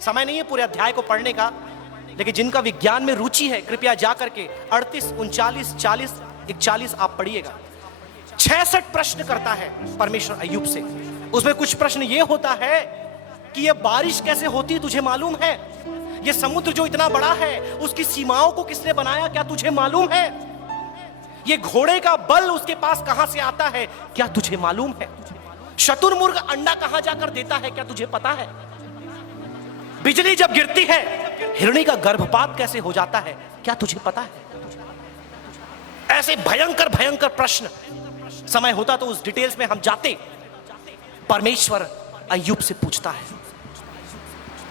समय नहीं है पूरे अध्याय को पढ़ने का, लेकिन जिनका विज्ञान में रुचि है कृपया जा करके 38, 39, 40, 41 आप पढ़िएगा। 66 प्रश्न करता है परमेश्वर अय्यूब से। उसमें कुछ प्रश्न ये होता है कि ये बारिश कैसे होती है तुझे मालूम है? ये समुद्र जो इतना बड़ा है उसकी सीमाओं को किसने बनाया क्या तुझे मालूम है? ये घोड़े का बल उसके पास कहां से आता है क्या तुझे मालूम है? शतुरमुर्ग अंडा कहां जाकर देता है क्या तुझे पता है? बिजली जब गिरती है हिरणी का गर्भपात कैसे हो जाता है क्या तुझे पता है? ऐसे भयंकर भयंकर प्रश्न, समय होता तो उस डिटेल्स में हम जाते। परमेश्वर अय्यूब से पूछता है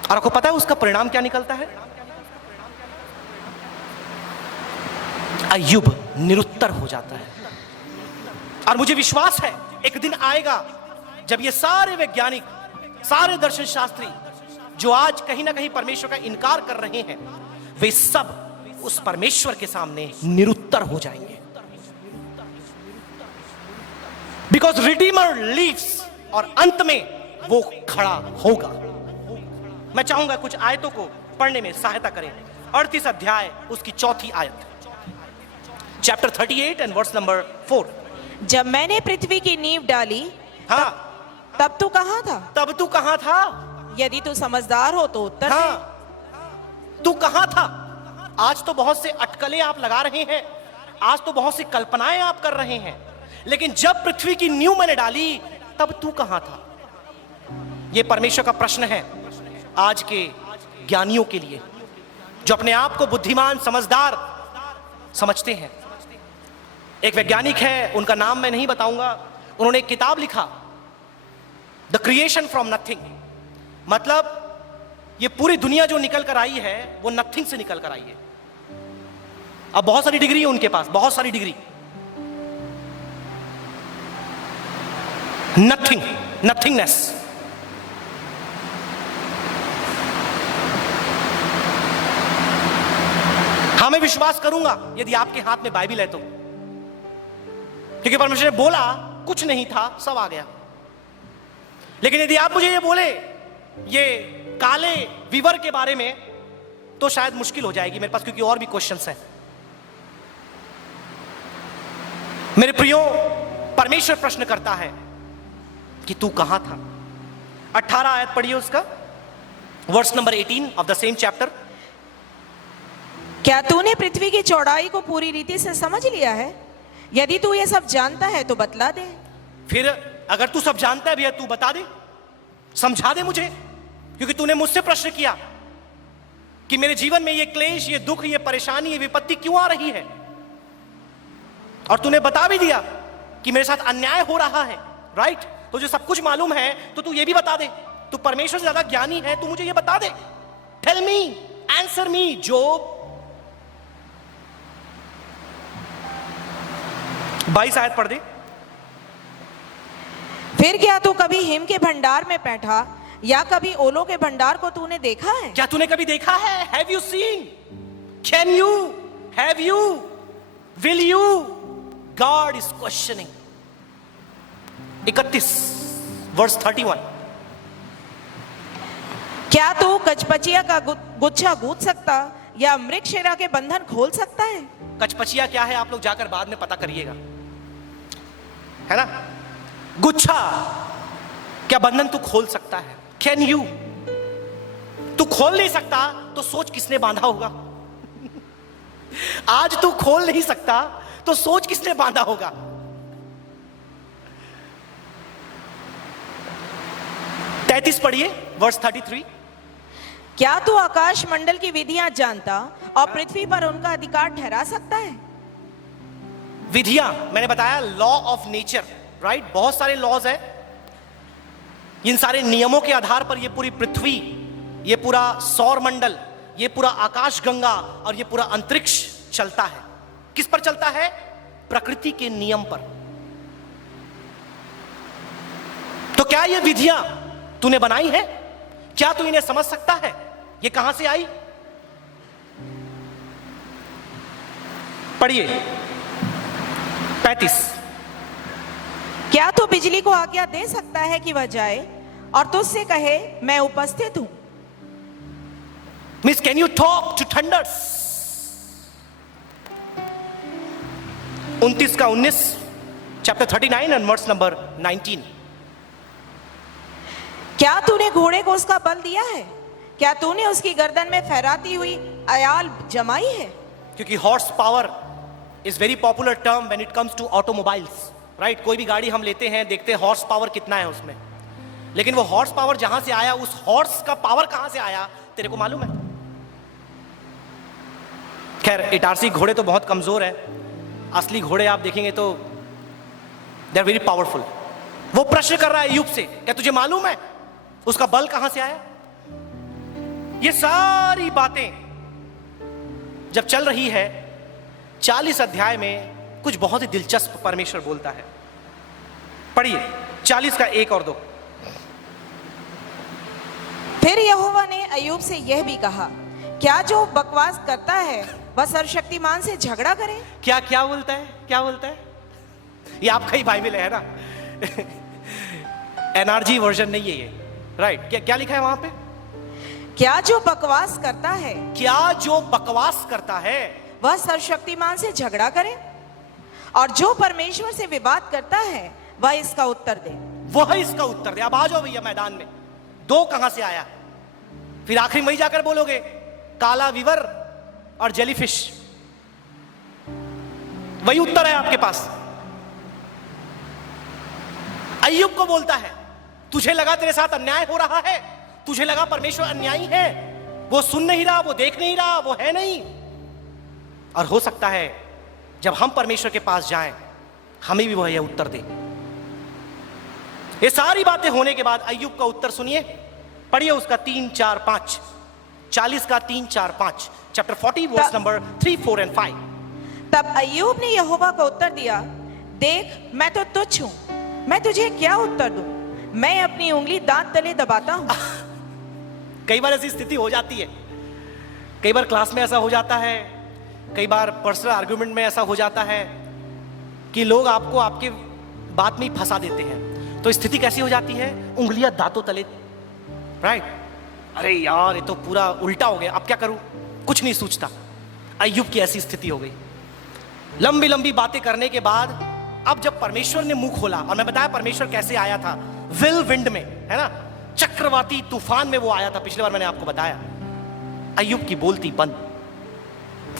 और आपको पता है उसका परिणाम क्या निकलता है? अय्यूब निरुत्तर हो जाता है। और मुझे विश्वास है एक दिन आएगा जब ये सारे वैज्ञानिक, सारे दर्शन शास्त्री जो आज कहीं ना कहीं परमेश्वर का इनकार कर रहे हैं, वे सब उस परमेश्वर के सामने निरुत्तर हो जाएंगे। बिकॉज रिडीमर लीव्स, और अंत में वो खड़ा होगा। मैं चाहूंगा कुछ आयतों को पढ़ने में सहायता करें। 38 अध्याय उसकी 4थी आयत, चैप्टर 38 एंड वर्स नंबर 4। जब मैंने पृथ्वी की नींव डाली, हाँ, तब तू कहाँ था? तब तू कहां था? यदि तू समझदार हो तो उत्तर दे। हाँ, तू कहां था? आज तो बहुत से अटकलें आप लगा रहे हैं, आज तो बहुत सी कल्पनाएं आप कर रहे हैं, लेकिन जब पृथ्वी की नींव मैंने डाली तब तू कहां था? यह परमेश्वर का प्रश्न है आज के ज्ञानियों के लिए, जो अपने आप को बुद्धिमान समझदार समझते हैं। एक वैज्ञानिक है, उनका नाम मैं नहीं बताऊंगा, उन्होंने एक किताब लिखा, द क्रिएशन फ्रॉम नथिंग। मतलब ये पूरी दुनिया जो निकल कर आई है वो नथिंग से निकल कर आई है। अब बहुत सारी डिग्री है उनके पास, बहुत सारी डिग्री। Nothing, nothingness. हाँ, मैं विश्वास करूंगा यदि आपके हाथ में बाइबल है तो, क्योंकि परमेश्वर ने बोला कुछ नहीं था, सब आ गया। लेकिन यदि आप मुझे ये बोले ये काले वीवर के बारे में, तो शायद मुश्किल हो जाएगी मेरे पास, क्योंकि और भी क्वेश्चंस हैं। मेरे प्रियो, परमेश्वर प्रश्न करता है कि तू कहां था? 18 आयत पढ़िए उसका, verse number 18 of the same chapter. क्या तूने पृथ्वी की चौड़ाई को पूरी रीति से समझ लिया है? यदि तू ये सब जानता है तो बतला दे। फिर अगर तू सब जानता है भैया, तू बता दे, समझा दे मुझे, क्योंकि तूने मुझसे प्रश्न किया कि मेरे जीवन में ये क्लेश, ये दुख, ये परेशानी, ये विपत्ति क्यों आ रही है, और तूने बता भी दिया कि मेरे साथ अन्याय हो रहा है। राइट? तुझे सब कुछ मालूम है तो तू ये भी बता दे। तू परमेश्वर से ज्यादा ज्ञानी है, तू मुझे ये बता दे। Tell me, answer me. जोब 22 आयत पढ़ दे। फिर क्या तू कभी हिम के भंडार में बैठा या कभी ओलों के भंडार को तूने देखा है? क्या तूने कभी देखा है? Have you seen? Can you? Have you? Will you? God is questioning. 31 verse 31। क्या तू कचपचिया का गुच्छा गूंथ सकता या मृगशिरा के बंधन खोल सकता है? कचपचिया क्या है आप लोग जाकर बाद में पता करिएगा, है ना? गुच्छा क्या बंधन तू खोल सकता है? Can you? तू खोल नहीं सकता तो सोच किसने बांधा होगा? आज तू खोल नहीं सकता तो सोच किसने बांधा होगा? तैतीस पढ़िए, वर्स 33। क्या तू आकाश मंडल की विधियां जानता और पृथ्वी पर उनका अधिकार ठहरा सकता है? विधियां, मैंने बताया लॉ ऑफ नेचर, राइट? बहुत सारे लॉज है। इन सारे नियमों के आधार पर ये पूरी पृथ्वी, ये पूरा सौर मंडल, ये पूरा आकाश गंगा और ये पूरा अंतरिक्ष चलता है। किस पर चलता है? प्रकृति के नियम पर। तो क्या ये विधियां तूने बनाई है? क्या तू इन्हें समझ सकता है? ये कहां से आई? पढ़िए 35। क्या तू बिजली को आज्ञा दे सकता है कि वह जाए और तुझसे कहे मैं उपस्थित हूं? Means can you talk to thunders? 29 का 19, चैप्टर 39 एंड वर्स नंबर 19। क्या तूने घोड़े को उसका बल दिया है? क्या तूने उसकी गर्दन में फहराती हुई अयाल जमाई है? क्योंकि horse power is very popular term when it comes to automobiles, right? कोई भी गाड़ी हम लेते हैं, देखते हैं हॉर्स पावर कितना है उसमें, लेकिन वो हॉर्स पावर जहां से आया, उस हॉर्स का पावर कहां से आया तेरे को मालूम है? खैर, इटारसी घोड़े तो बहुत कमजोर है, असली घोड़े आप देखेंगे तो दे आर वेरी पावरफुल। वो प्रश्न कर रहा है अय्यूब से, क्या तुझे मालूम है उसका बल कहां से आया? ये सारी बातें जब चल रही है, 40 अध्याय में कुछ बहुत ही दिलचस्प परमेश्वर बोलता है। पढ़िए 40 का 1 और 2। फिर यहोवा ने अय्यूब से यह भी कहा, क्या जो बकवास करता है वह सर्वशक्तिमान से झगड़ा करे? क्या क्या बोलता है? क्या बोलता है? ये आपका ही बाइबल है ना? एनआरजी वर्जन नहीं है ये, राइट? क्या लिखा है वहां पे? क्या जो बकवास करता है, क्या जो बकवास करता है वह सर्वशक्तिमान से झगड़ा करे, और जो परमेश्वर से विवाद करता है वह इसका उत्तर दे। वह इसका उत्तर दे। अब आ जाओ भैया मैदान में, 2 कहां से आया? फिर आखिरी में ही जाकर बोलोगे काला विवर और जेलीफिश, वही उत्तर है आपके पास। अय्यूब को बोलता है, तुझे लगा तेरे साथ अन्याय हो रहा है, तुझे लगा परमेश्वर अन्यायी है, वो सुन नहीं रहा, वो देख नहीं रहा, वो है नहीं। और हो सकता है जब हम परमेश्वर के पास जाएं, हमें भी वह यह उत्तर दे। ये सारी बातें होने के बाद अय्यूब का उत्तर सुनिए, पढ़िए उसका 3, 4, 5, 40 का 3, 4, 5, चैप्टर 40 वर्स नंबर 3, 4 एंड 5। तब अय्यूब ने यहोवा को उत्तर दिया, देख मैं तो तुच्छ हूं, मैं तुझे क्या उत्तर दूं? मैं अपनी उंगली दांत तले दबाता हूं। कई बार ऐसी स्थिति हो जाती है, कई बार क्लास में ऐसा हो जाता है, कई बार पर्सनल आर्गुमेंट में ऐसा हो जाता है कि लोग आपको आपके बात में ही फंसा देते हैं। तो स्थिति कैसी हो जाती है? उंगलियां दांतों तले, राइट? अरे यार ये तो पूरा उल्टा हो गया, अब क्या करूं? कुछ नहीं सोचता। अय्यूब की ऐसी स्थिति हो गई। लंबी लंबी बातें करने के बाद अब जब परमेश्वर ने मुंह खोला, और मैं बताया परमेश्वर कैसे आया था, विल विंड में, है ना, चक्रवाती तूफान में वो आया था, पिछले बार मैंने आपको बताया। अय्यूब की बोलती बंद,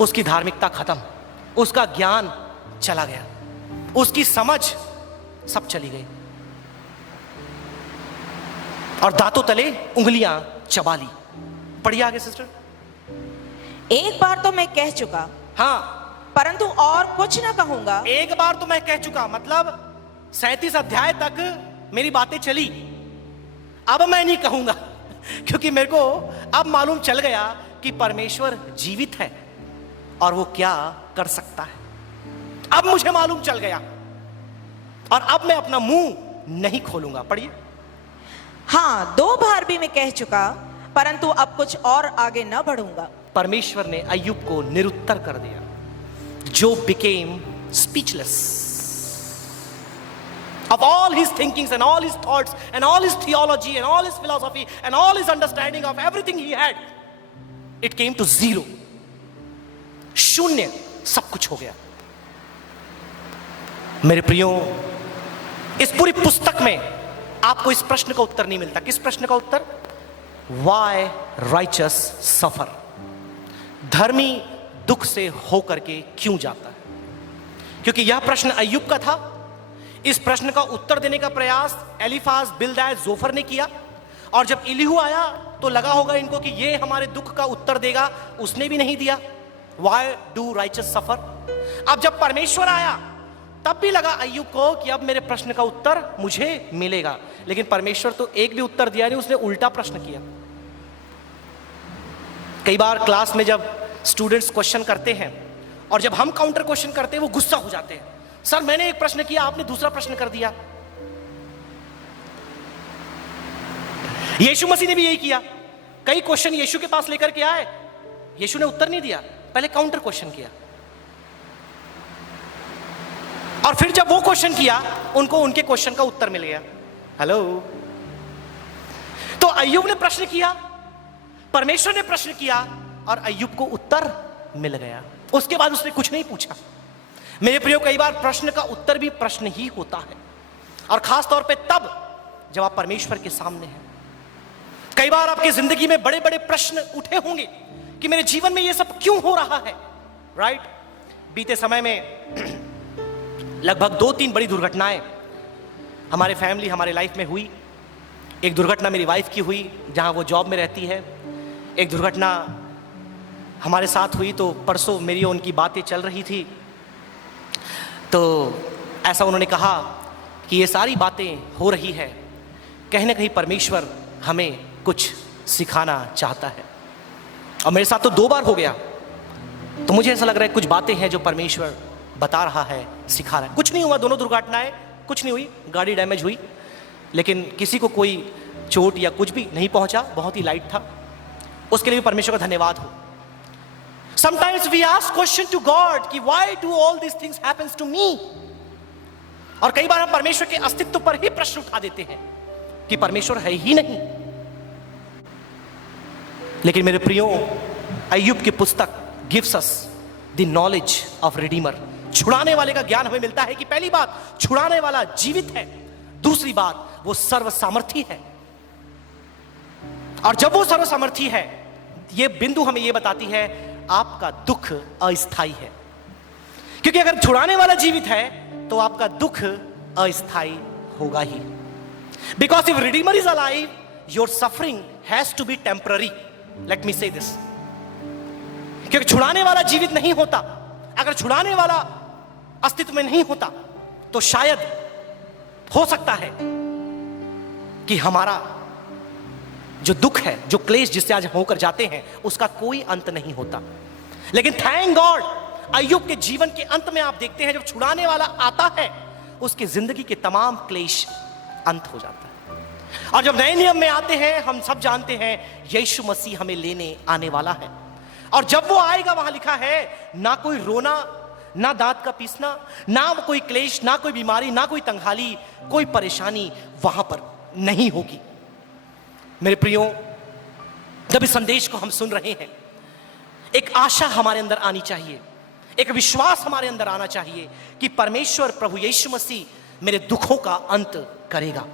उसकी धार्मिकता खत्म, उसका ज्ञान चला गया, उसकी समझ सब चली गई, और दांतों तले उंगलियां चबा ली। पढ़िए आगे सिस्टर। एक बार तो मैं कह चुका, हाँ, परंतु और कुछ न कहूंगा। एक बार तो मैं कह चुका, मतलब 37 अध्याय तक मेरी बातें चली, अब मैं नहीं कहूंगा, क्योंकि मेरे को अब मालूम चल गया कि परमेश्वर जीवित है और वो क्या कर सकता है। अब मुझे मालूम चल गया, और अब मैं अपना मुंह नहीं खोलूंगा। पढ़िए। हाँ, 2 बार भी मैं कह चुका, परंतु अब कुछ और आगे न बढ़ूंगा। परमेश्वर ने अय्यूब को निरुत्तर कर दिया, जो became speechless of all his thinkings and all his thoughts and all his theology and all his philosophy and all his understanding of everything he had, it came to zero. शून्य, सब कुछ हो गया। मेरे प्रियो, इस पूरी पुस्तक में आपको इस प्रश्न का उत्तर नहीं मिलता। किस प्रश्न का उत्तर? Why righteous suffer? धर्मी दुख से होकर के क्यों जाता है? क्योंकि यह प्रश्न अय्यूब का था। इस प्रश्न का उत्तर देने का प्रयास एलीफाज, बिल्दद, जोफर ने किया, और जब इलीहू आया तो लगा होगा इनको कि ये हमारे दुख का उत्तर देगा, उसने भी नहीं दिया। Why do righteous suffer? अब जब परमेश्वर आया तब भी लगा अय्यूब को कि अब मेरे प्रश्न का उत्तर मुझे मिलेगा, लेकिन परमेश्वर तो एक भी उत्तर दिया नहीं, उसने उल्टा प्रश्न किया। कई बार क्लास में जब स्टूडेंट्स क्वेश्चन करते हैं और जब हम काउंटर क्वेश्चन करते हैं, वो गुस्सा हो जाते हैं, सर मैंने एक प्रश्न किया, आपने दूसरा प्रश्न कर दिया। यीशु मसीह ने भी यही किया। कई क्वेश्चन यीशु के पास लेकर के आए, यीशु ने उत्तर नहीं दिया, पहले काउंटर क्वेश्चन किया, और फिर जब वो क्वेश्चन किया, उनको उनके क्वेश्चन का उत्तर मिल गया। हेलो। तो अय्यूब ने प्रश्न किया, परमेश्वर ने प्रश्न किया और अय्यूब को उत्तर मिल गया। उसके बाद उसने कुछ नहीं पूछा। मेरे प्रियो, कई बार प्रश्न का उत्तर भी प्रश्न ही होता है, और खास तौर पे तब जब आप परमेश्वर के सामने हैं। कई बार आपकी जिंदगी में बड़े बड़े प्रश्न उठे होंगे कि मेरे जीवन में ये सब क्यों हो रहा है, राइट? बीते समय में लगभग 2-3 बड़ी दुर्घटनाएं हमारे फैमिली, हमारे लाइफ में हुई। एक दुर्घटना मेरी वाइफ की हुई, जहां वो जॉब में रहती है। एक दुर्घटना हमारे साथ हुई, तो परसों मेरी और उनकी बातें चल रही थी, तो ऐसा उन्होंने कहा कि ये सारी बातें हो रही है, कहीं ना कहीं परमेश्वर हमें कुछ सिखाना चाहता है। और मेरे साथ तो 2 बार हो गया, तो मुझे ऐसा लग रहा है कुछ बातें हैं जो परमेश्वर बता रहा है, सिखा रहा है। कुछ नहीं हुआ, दोनों दुर्घटनाएं कुछ नहीं हुई, गाड़ी डैमेज हुई, लेकिन किसी को कोई चोट या कुछ भी नहीं पहुंचा, बहुत ही लाइट था। उसके लिए भी परमेश्वर का धन्यवाद हो। Sometimes we ask question to God कि why do all these things happens to me? और कई बार हम परमेश्वर के अस्तित्व पर ही प्रश्न उठा देते हैं कि परमेश्वर है ही नहीं। लेकिन मेरे प्रियो, अय्यूब की पुस्तक gives us the knowledge of redeemer। छुड़ाने वाले का ज्ञान हमें मिलता है कि पहली बात, छुड़ाने वाला जीवित है। दूसरी बात, वो सर्व सामर्थी है। और जब वो सर्व सामर्थी है, ये बिंदु हमें ये बताती है आपका दुख अस्थाई है। क्योंकि अगर छुड़ाने वाला जीवित है तो आपका दुख अस्थाई होगा ही। Because if redeemer is alive, your suffering has to be temporary. Let me say this, क्योंकि छुड़ाने वाला जीवित नहीं होता। अगर छुड़ाने वाला अस्तित्व में नहीं होता तो शायद हो सकता है कि हमारा जो दुख है, जो क्लेश जिससे आज होकर जाते हैं, उसका कोई अंत नहीं होता। लेकिन थैंक गॉड, अय्यूब के जीवन के अंत में आप देखते हैं जब छुड़ाने वाला आता है, उसकी जिंदगी के तमाम क्लेश अंत हो जाता है। और जब नए नियम में आते हैं, हम सब जानते हैं यीशु मसीह हमें लेने आने वाला है। और जब वो आएगा, वहां लिखा है ना कोई रोना, ना दांत का पीसना, ना कोई क्लेश, ना कोई बीमारी, ना कोई तंगहाली, कोई परेशानी वहां पर नहीं होगी। मेरे प्रियो, जब इस संदेश को हम सुन रहे हैं, एक आशा हमारे अंदर आनी चाहिए, एक विश्वास हमारे अंदर आना चाहिए कि परमेश्वर प्रभु यीशु मसीह मेरे दुखों का अंत करेगा।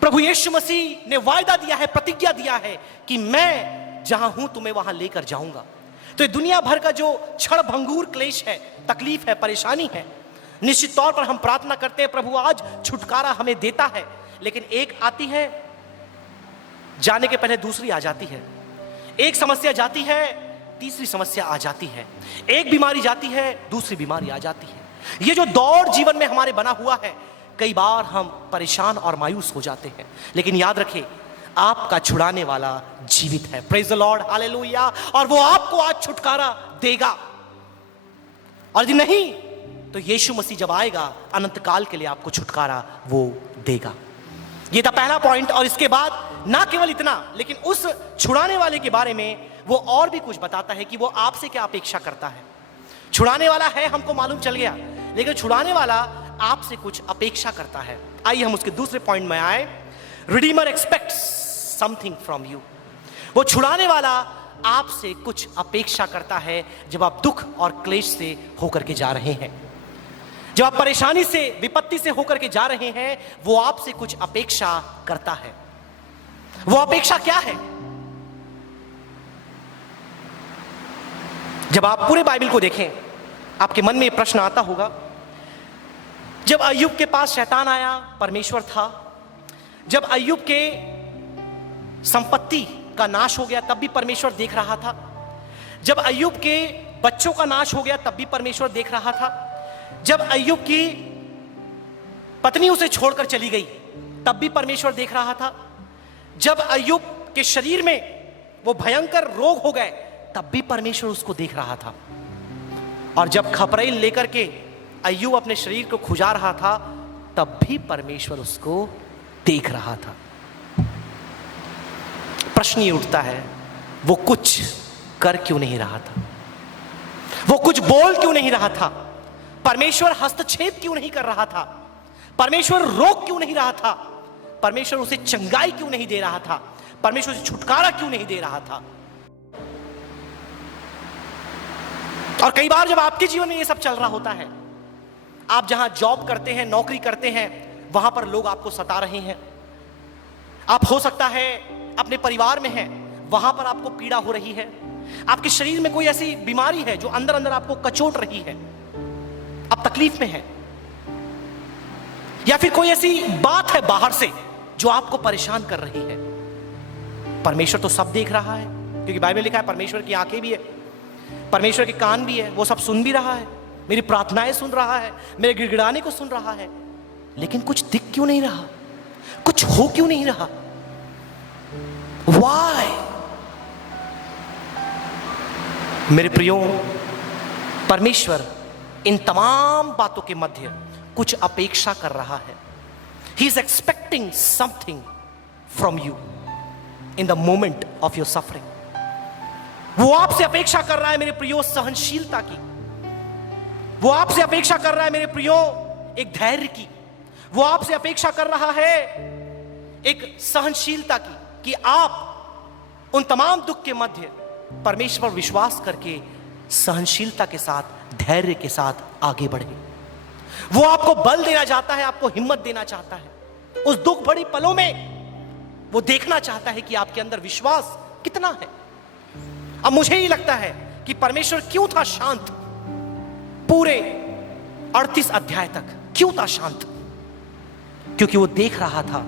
प्रभु यीशु मसीह ने वायदा दिया है, प्रतिज्ञा दिया है कि मैं जहां हूं तुम्हें वहां लेकर जाऊंगा। तो ये दुनिया भर का जो क्षण भंगुर क्लेश है, तकलीफ है, परेशानी है, निश्चित तौर पर हम प्रार्थना करते हैं प्रभु आज छुटकारा हमें देता है। लेकिन एक आती है, जाने के पहले दूसरी आ जाती है। एक समस्या जाती है, तीसरी समस्या आ जाती है। एक बीमारी जाती है, दूसरी बीमारी आ जाती है। ये जो दौड़ जीवन में हमारे बना हुआ है, कई बार हम परेशान और मायूस हो जाते हैं। लेकिन याद रखें, आपका छुड़ाने वाला जीवित है। Praise the Lord, hallelujah. और वो आपको आज छुटकारा देगा। और यदि नहीं तो यीशु मसीह जब आएगा, अनंत काल के लिए आपको छुटकारा वो देगा। ये था पहला पॉइंट। और इसके बाद ना केवल इतना, लेकिन उस छुड़ाने वाले के बारे में वो और भी कुछ बताता है कि वो आपसे क्या अपेक्षा करता है। छुड़ाने वाला है, हमको मालूम चल गया, लेकिन छुड़ाने वाला आपसे कुछ अपेक्षा करता है। आइए हम उसके दूसरे पॉइंट में आए। Redeemer aspects something from you. वो छुड़ाने वाला आपसे कुछ अपेक्षा करता है जब आप दुख और क्लेश से होकर के जा रहे हैं, जब आप परेशानी से, विपत्ति से होकर के जा रहे हैं, वो आपसे कुछ अपेक्षा करता है। वो अपेक्षा क्या है? जब आप पूरे बाइबल को देखें, आपके मन में यह प्रश्न आता होगा, जब अय्यूब के पास शैतान आया, परमेश्वर था। जब अय्यूब के संपत्ति का नाश हो गया, तब भी परमेश्वर देख रहा था। जब अय्यूब के बच्चों का नाश हो गया, तब भी परमेश्वर देख रहा था। जब अय्यूब की पत्नी उसे छोड़कर चली गई, तब भी परमेश्वर देख रहा था। जब अय्यूब के शरीर में वो भयंकर रोग हो गए, तब भी परमेश्वर उसको देख रहा था। और जब खपरेल लेकर के अय्यूब अपने शरीर को खुजा रहा था, तब भी परमेश्वर उसको देख रहा था। प्रश्न ये उठता है, वो कुछ कर क्यों नहीं रहा था? वो कुछ बोल क्यों नहीं रहा था? परमेश्वर हस्तक्षेप क्यों नहीं कर रहा था? परमेश्वर रोक क्यों नहीं रहा था? परमेश्वर उसे चंगाई क्यों नहीं दे रहा था? परमेश्वर उसे छुटकारा क्यों नहीं दे रहा था। और कई बार जब आपके जीवन में ये सब चल रहा होता है, आप जहां जॉब करते हैं, नौकरी करते हैं, वहां पर लोग आपको सता रहे हैं, आप हो सकता है अपने परिवार में हैं, वहां पर आपको पीड़ा हो रही है, आपके शरीर में कोई ऐसी बीमारी है जो अंदर अंदर आपको कचोट रही है, आप तकलीफ में हैं, या फिर कोई ऐसी बात है बाहर से जो आपको परेशान कर रही है। परमेश्वर तो सब देख रहा है, क्योंकि बाइबल में लिखा है परमेश्वर की आंखें भी है, परमेश्वर के कान भी है, वो सब सुन भी रहा है, मेरी प्रार्थनाएं सुन रहा है, मेरे गिड़गिड़ाने को सुन रहा है, लेकिन कुछ दिख क्यों नहीं रहा, कुछ हो क्यों नहीं रहा। Why? मेरे प्रियो, परमेश्वर इन तमाम बातों के मध्य कुछ अपेक्षा कर रहा है। He is expecting something from you in the moment of your suffering. वो आपसे अपेक्षा कर रहा है मेरे प्रियो सहनशीलता की, वो आपसे अपेक्षा कर रहा है मेरे प्रियो एक धैर्य की, वो आपसे अपेक्षा कर रहा है एक सहनशीलता की, कि आप उन तमाम दुख के मध्य परमेश्वर विश्वास करके सहनशीलता के साथ, धैर्य के साथ आगे बढ़े। वो आपको बल देना चाहता है, आपको हिम्मत देना चाहता है। उस दुख भरी पलों में वो देखना चाहता है कि आपके अंदर विश्वास कितना है। अब मुझे ही लगता है कि परमेश्वर क्यों था शांत पूरे 38 अध्याय तक, क्यों था शांत? क्योंकि वो देख रहा था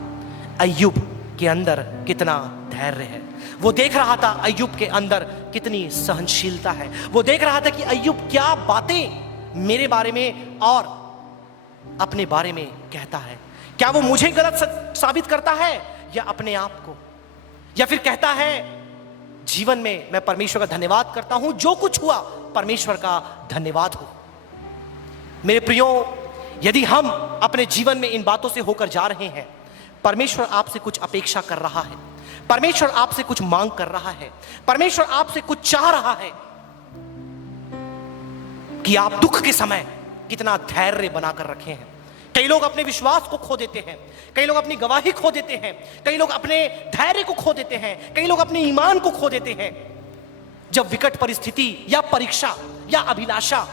अय्यूब के अंदर कितना धैर्य है, वो देख रहा था अय्यूब के अंदर कितनी सहनशीलता है, वो देख रहा था कि अय्यूब क्या बातें मेरे बारे में और अपने बारे में कहता है। क्या वो मुझे गलत साबित करता है या अपने आप को, या फिर कहता है जीवन में मैं परमेश्वर का धन्यवाद करता हूं, जो कुछ हुआ परमेश्वर का धन्यवाद हो। मेरे प्रियो, यदि हम अपने जीवन में इन बातों से होकर जा रहे हैं, परमेश्वर आपसे कुछ अपेक्षा कर रहा है, परमेश्वर आपसे कुछ मांग कर रहा है, परमेश्वर आपसे कुछ चाह रहा है कि आप दुख के समय कितना धैर्य बनाकर रखे हैं। कई लोग अपने विश्वास को खो देते हैं, कई लोग अपनी गवाही खो देते हैं, कई लोग अपने धैर्य को खो देते हैं, कई लोग अपने ईमान को खो देते हैं जब विकट परिस्थिति या परीक्षा या अभिलाषा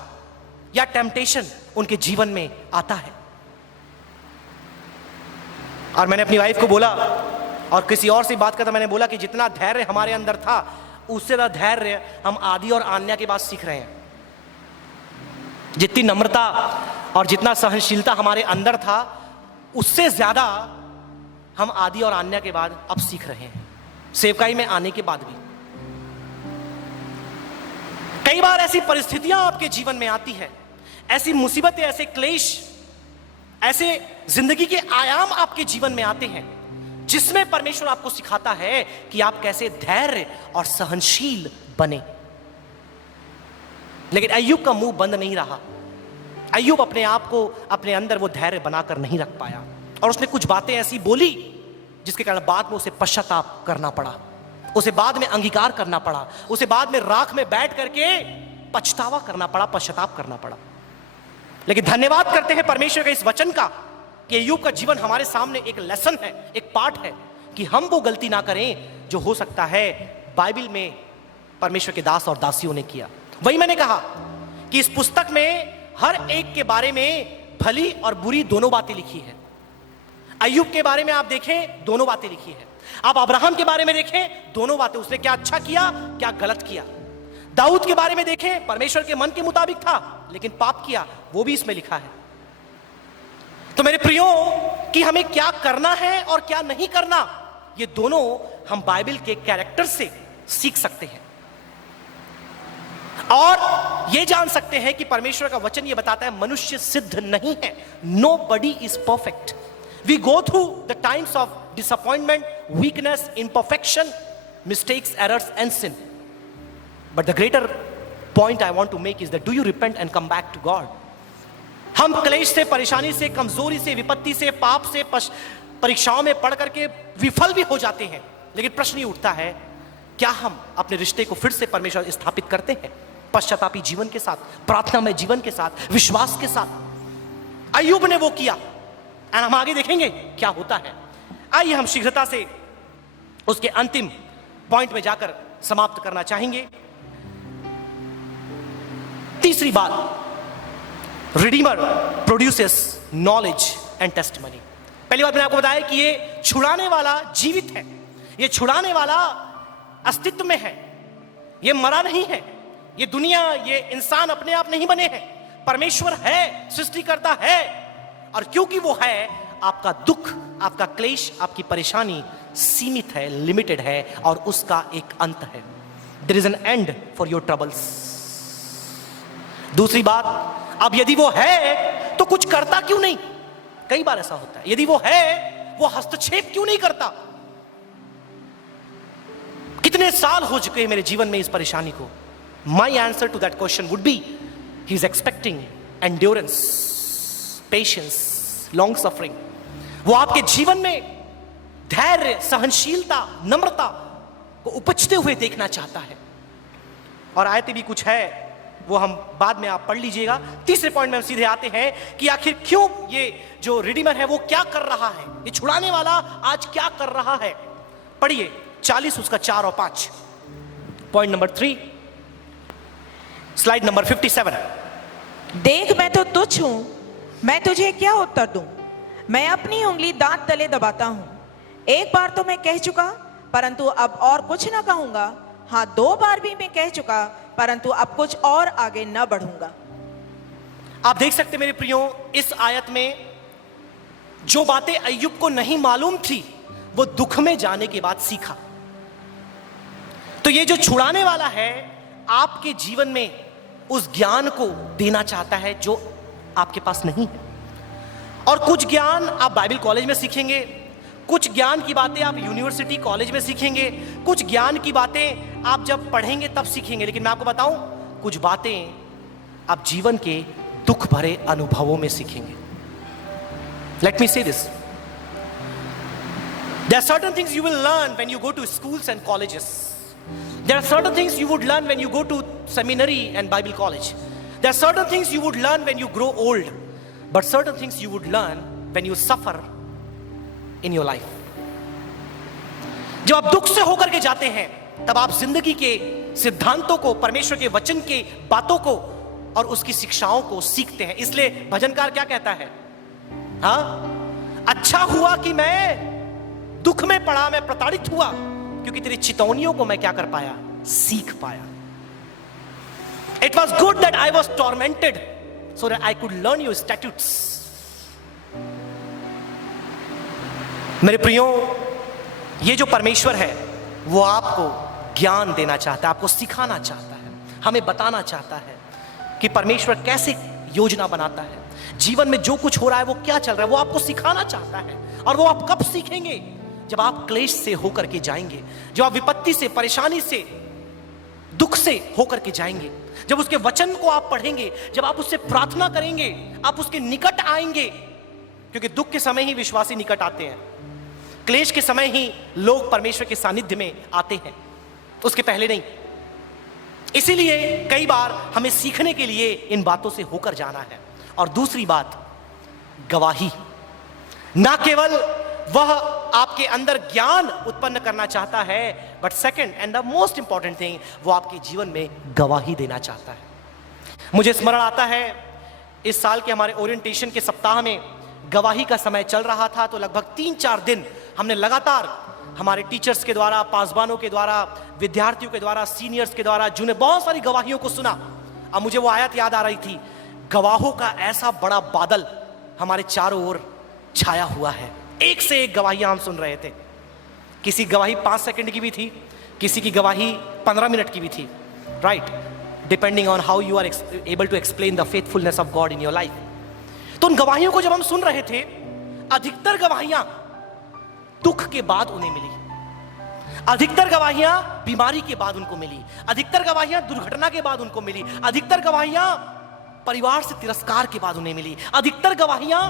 या टेम्पटेशन उनके जीवन में आता है। और मैंने अपनी वाइफ को बोला और किसी और से बात करता, मैंने बोला कि जितना धैर्य हमारे अंदर था उससे ज़्यादा धैर्य हम आदि और आन्या के बाद सीख रहे हैं। जितनी नम्रता और जितना सहनशीलता हमारे अंदर था उससे ज्यादा हम आदि और आन्या के बाद अब सीख रहे हैं, सेवकाई में आने के बाद भी। कई बार ऐसी परिस्थितियां आपके जीवन में आती है, ऐसी मुसीबतें, ऐसे क्लेश, ऐसे जिंदगी के आयाम आपके जीवन में आते हैं जिसमें परमेश्वर आपको सिखाता है कि आप कैसे धैर्य और सहनशील बने। लेकिन अय्यूब का मुंह बंद नहीं रहा। अय्यूब अपने आप को, अपने अंदर वो धैर्य बनाकर नहीं रख पाया और उसने कुछ बातें ऐसी बोली जिसके कारण बाद में उसे पश्चाताप करना पड़ा, उसे बाद में अंगीकार करना पड़ा, उसे बाद में राख में बैठ करके पछतावा करना पड़ा, पश्चाताप करना पड़ा। लेकिन धन्यवाद करते हैं परमेश्वर के इस वचन का कि अय्यूब का जीवन हमारे सामने एक लेसन है, एक पाठ है कि हम वो गलती ना करें जो हो सकता है बाइबल में परमेश्वर के दास और दासियों ने किया। वही मैंने कहा कि इस पुस्तक में हर एक के बारे में भली और बुरी दोनों बातें लिखी है। अय्यूब के बारे में आप देखें, दोनों बातें लिखी है। आप अब्राहम के बारे में देखें, दोनों बातें, उसने क्या अच्छा किया, क्या गलत किया। दाऊद के बारे में देखें, परमेश्वर के मन के मुताबिक था लेकिन पाप किया, वो भी इसमें लिखा है। तो मेरे प्रियो, कि हमें क्या करना है और क्या नहीं करना, ये दोनों हम बाइबल के कैरेक्टर से सीख सकते हैं और ये जान सकते हैं कि परमेश्वर का वचन ये बताता है मनुष्य सिद्ध नहीं है। Nobody is perfect. We go through the times of disappointment, weakness, imperfection, mistakes, errors and sin. But the greater point I want to make is that do you repent and come back to God? हम क्लेश से, परेशानी से, कमजोरी से, विपत्ति से, पाप से, परीक्षाओं में पढ़ करके विफल भी हो जाते हैं, लेकिन प्रश्न ये उठता है, क्या हम अपने रिश्ते को फिर से परमेश्वर स्थापित करते हैं पश्चातापी जीवन के साथ, प्रार्थनामय जीवन के साथ, विश्वास के साथ? अय्यूब ने वो किया और हम आगे देखेंगे क्या होता है। आइए हम शीघ्रता से उसके अंतिम पॉइंट में जाकर समाप्त करना चाहेंगे। तीसरी बात, Redeemer produces knowledge and testimony. पहली बात मैंने आपको बताया कि ये छुड़ाने वाला जीवित है, ये छुड़ाने वाला अस्तित्व में है, ये मरा नहीं है। ये दुनिया, ये इंसान अपने आप नहीं बने हैं, परमेश्वर है, सृष्टिकर्ता है। और क्योंकि वो है, आपका दुख, आपका क्लेश, आपकी परेशानी सीमित है, लिमिटेड है, और उसका एक अंत है। There is an end for your troubles. दूसरी बात, अब यदि वो है तो कुछ करता क्यों नहीं? कई बार ऐसा होता है, यदि वो है, वो हस्तक्षेप क्यों नहीं करता? कितने साल हो चुके हैं मेरे जीवन में इस परेशानी को? My answer to that question would be, he is expecting endurance, patience, long suffering. वो आपके जीवन में धैर्य, सहनशीलता, नम्रता को उपजते हुए देखना चाहता है। और आयतें भी कुछ है, वो हम बाद में आप पढ़ लीजिएगा। तीसरे पॉइंट में हम सीधे आते हैं कि आखिर क्यों ये जो रिडीमर है वो क्या कर रहा है, ये छुड़ाने वाला आज क्या कर रहा है। पढ़िए 40 उसका 4 और 5, पॉइंट नंबर 3, स्लाइड नंबर 57। देख, मैं तो तुच्छ हूं, मैं तुझे क्या उत्तर दूं? मैं अपनी उंगली दांत तले दबाता हूं। एक बार तो मैं कह चुका, परंतु अब और कुछ ना कहूंगा। हाँ, 2 बार भी मैं कह चुका, परंतु अब कुछ और आगे न बढ़ूंगा। आप देख सकते मेरे प्रियो, इस आयत में जो बातें अय्यूब को नहीं मालूम थी, वो दुख में जाने के बाद सीखा। तो ये जो छुड़ाने वाला है, आपके जीवन में उस ज्ञान को देना चाहता है जो आपके पास नहीं है। और कुछ ज्ञान आप बाइबल कॉलेज में सीखेंगे, कुछ ज्ञान की बातें आप यूनिवर्सिटी कॉलेज में सीखेंगे, कुछ ज्ञान की बातें आप जब पढ़ेंगे तब सीखेंगे। लेकिन मैं आपको बताऊं, कुछ बातें आप जीवन के दुख भरे अनुभवों में सीखेंगे। Late me say this, there are certain things you will learn when you go to schools and colleges. There are certain things you would learn when you go to seminary and Bible college. There are certain things you would learn when you grow old, but certain things you would learn when you suffer in your life. जब आप दुख से होकर के जाते हैं, तब आप जिंदगी के सिद्धांतों को, परमेश्वर के वचन के बातों को और उसकी शिक्षाओं को सीखते हैं। इसलिए भजनकार क्या कहता है? हाँ, अच्छा हुआ कि मैं दुख में पड़ा, मैं प्रताड़ित हुआ, क्योंकि तेरी चितौनियों को मैं क्या कर पाया? सीख पाया। It was good that I was tormented so that I could learn your statutes. मेरे प्रियो, ये जो परमेश्वर है वो आपको ज्ञान देना चाहता है, आपको सिखाना चाहता है, हमें बताना चाहता है कि परमेश्वर कैसे योजना बनाता है, जीवन में जो कुछ हो रहा है वो क्या चल रहा है, वो आपको सिखाना चाहता है। और वो आप कब सीखेंगे? जब आप क्लेश से होकर के जाएंगे, जब आप विपत्ति से, परेशानी से, दुख से होकर के जाएंगे, जब उसके वचन को आप पढ़ेंगे, जब आप उससे प्रार्थना करेंगे, आप उसके निकट आएंगे। क्योंकि दुख के समय ही विश्वासी निकट आते हैं, क्लेश के समय ही लोग परमेश्वर के सानिध्य में आते हैं, उसके पहले नहीं। इसीलिए कई बार हमें सीखने के लिए इन बातों से होकर जाना है। और दूसरी बात, गवाही। ना केवल वह आपके अंदर ज्ञान उत्पन्न करना चाहता है, but second and the most important thing, वो आपके जीवन में गवाही देना चाहता है। मुझे स्मरण आता है, इस साल के हमारे ओरिएंटेशन के सप्ताह में गवाही का समय चल रहा था। तो लगभग 3-4 दिन हमने लगातार हमारे टीचर्स के द्वारा, पासबानों के द्वारा, विद्यार्थियों के द्वारा, सीनियर्स के द्वारा, जिन्हें बहुत सारी गवाहियों को सुना। अब मुझे वो आयत याद आ रही थी, गवाहों का ऐसा बड़ा बादल हमारे चारों ओर छाया हुआ है। एक से एक गवाहियां हम सुन रहे थे। किसी गवाही 5 सेकंड की भी थी, किसी की गवाही 15 मिनट की भी थी, right, depending on how you are able to explain the faithfulness of God in your life. तो उन गवाहियों को जब हम सुन रहे थे, अधिकतर गवाहियां दुख के बाद उन्हें मिली, अधिकतर गवाहियां बीमारी के बाद उनको मिली, अधिकतर गवाहियां दुर्घटना के बाद उनको मिली, अधिकतर गवाहियां परिवार से तिरस्कार के बाद उन्हें मिली, अधिकतर गवाहियां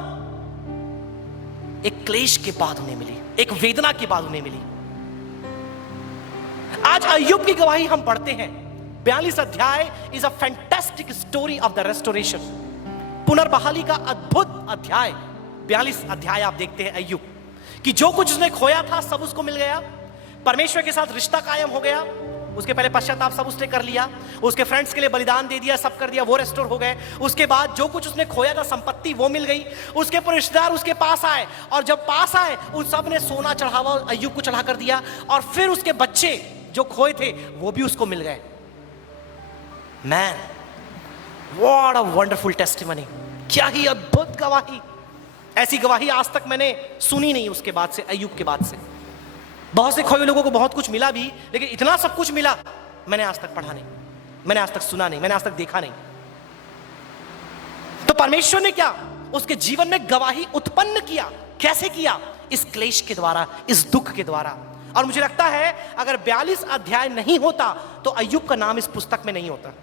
एक क्लेश के बाद उन्हें मिली, एक वेदना के बाद उन्हें मिली। आज अय्यूब की गवाही हम पढ़ते हैं। 42 अध्याय is a fantastic story of the restoration. पुनर्बहाली का अद्भुत अध्याय 42 अध्याय आप देखते हैं अय्यूब कि जो कुछ उसने खोया था सब उसको मिल गया। परमेश्वर के साथ रिश्ता कायम हो गया। उसके पहले पश्चाताप सब उसने कर लिया, उसके फ्रेंड्स के लिए बलिदान दे दिया, सब कर दिया, वो रेस्टोर हो गए। उसके बाद जो कुछ उसने खोया था संपत्ति वो मिल गई। उसके पूरे रिश्तेदार उसके पास आए, और जब पास आए उन सब ने सोना चढ़ावा अय्यूब को चढ़ा कर दिया, और फिर उसके बच्चे जो खोए थे वो भी उसको मिल गए। Man, what a wonderful testimony, क्या ही अद्भुत गवाही। ऐसी गवाही आज तक मैंने सुनी नहीं उसके बाद से, अय्यूब के बाद से। बहुत से खोए लोगों को बहुत कुछ मिला भी, लेकिन इतना सब कुछ मिला मैंने आज तक पढ़ा नहीं, मैंने आज तक सुना नहीं, मैंने आज तक देखा नहीं। तो परमेश्वर ने क्या उसके जीवन में गवाही उत्पन्न किया? कैसे किया? इस क्लेश के द्वारा, इस दुख के द्वारा। और मुझे लगता है अगर 42 अध्याय नहीं होता तो अय्यूब का नाम इस पुस्तक में नहीं होता।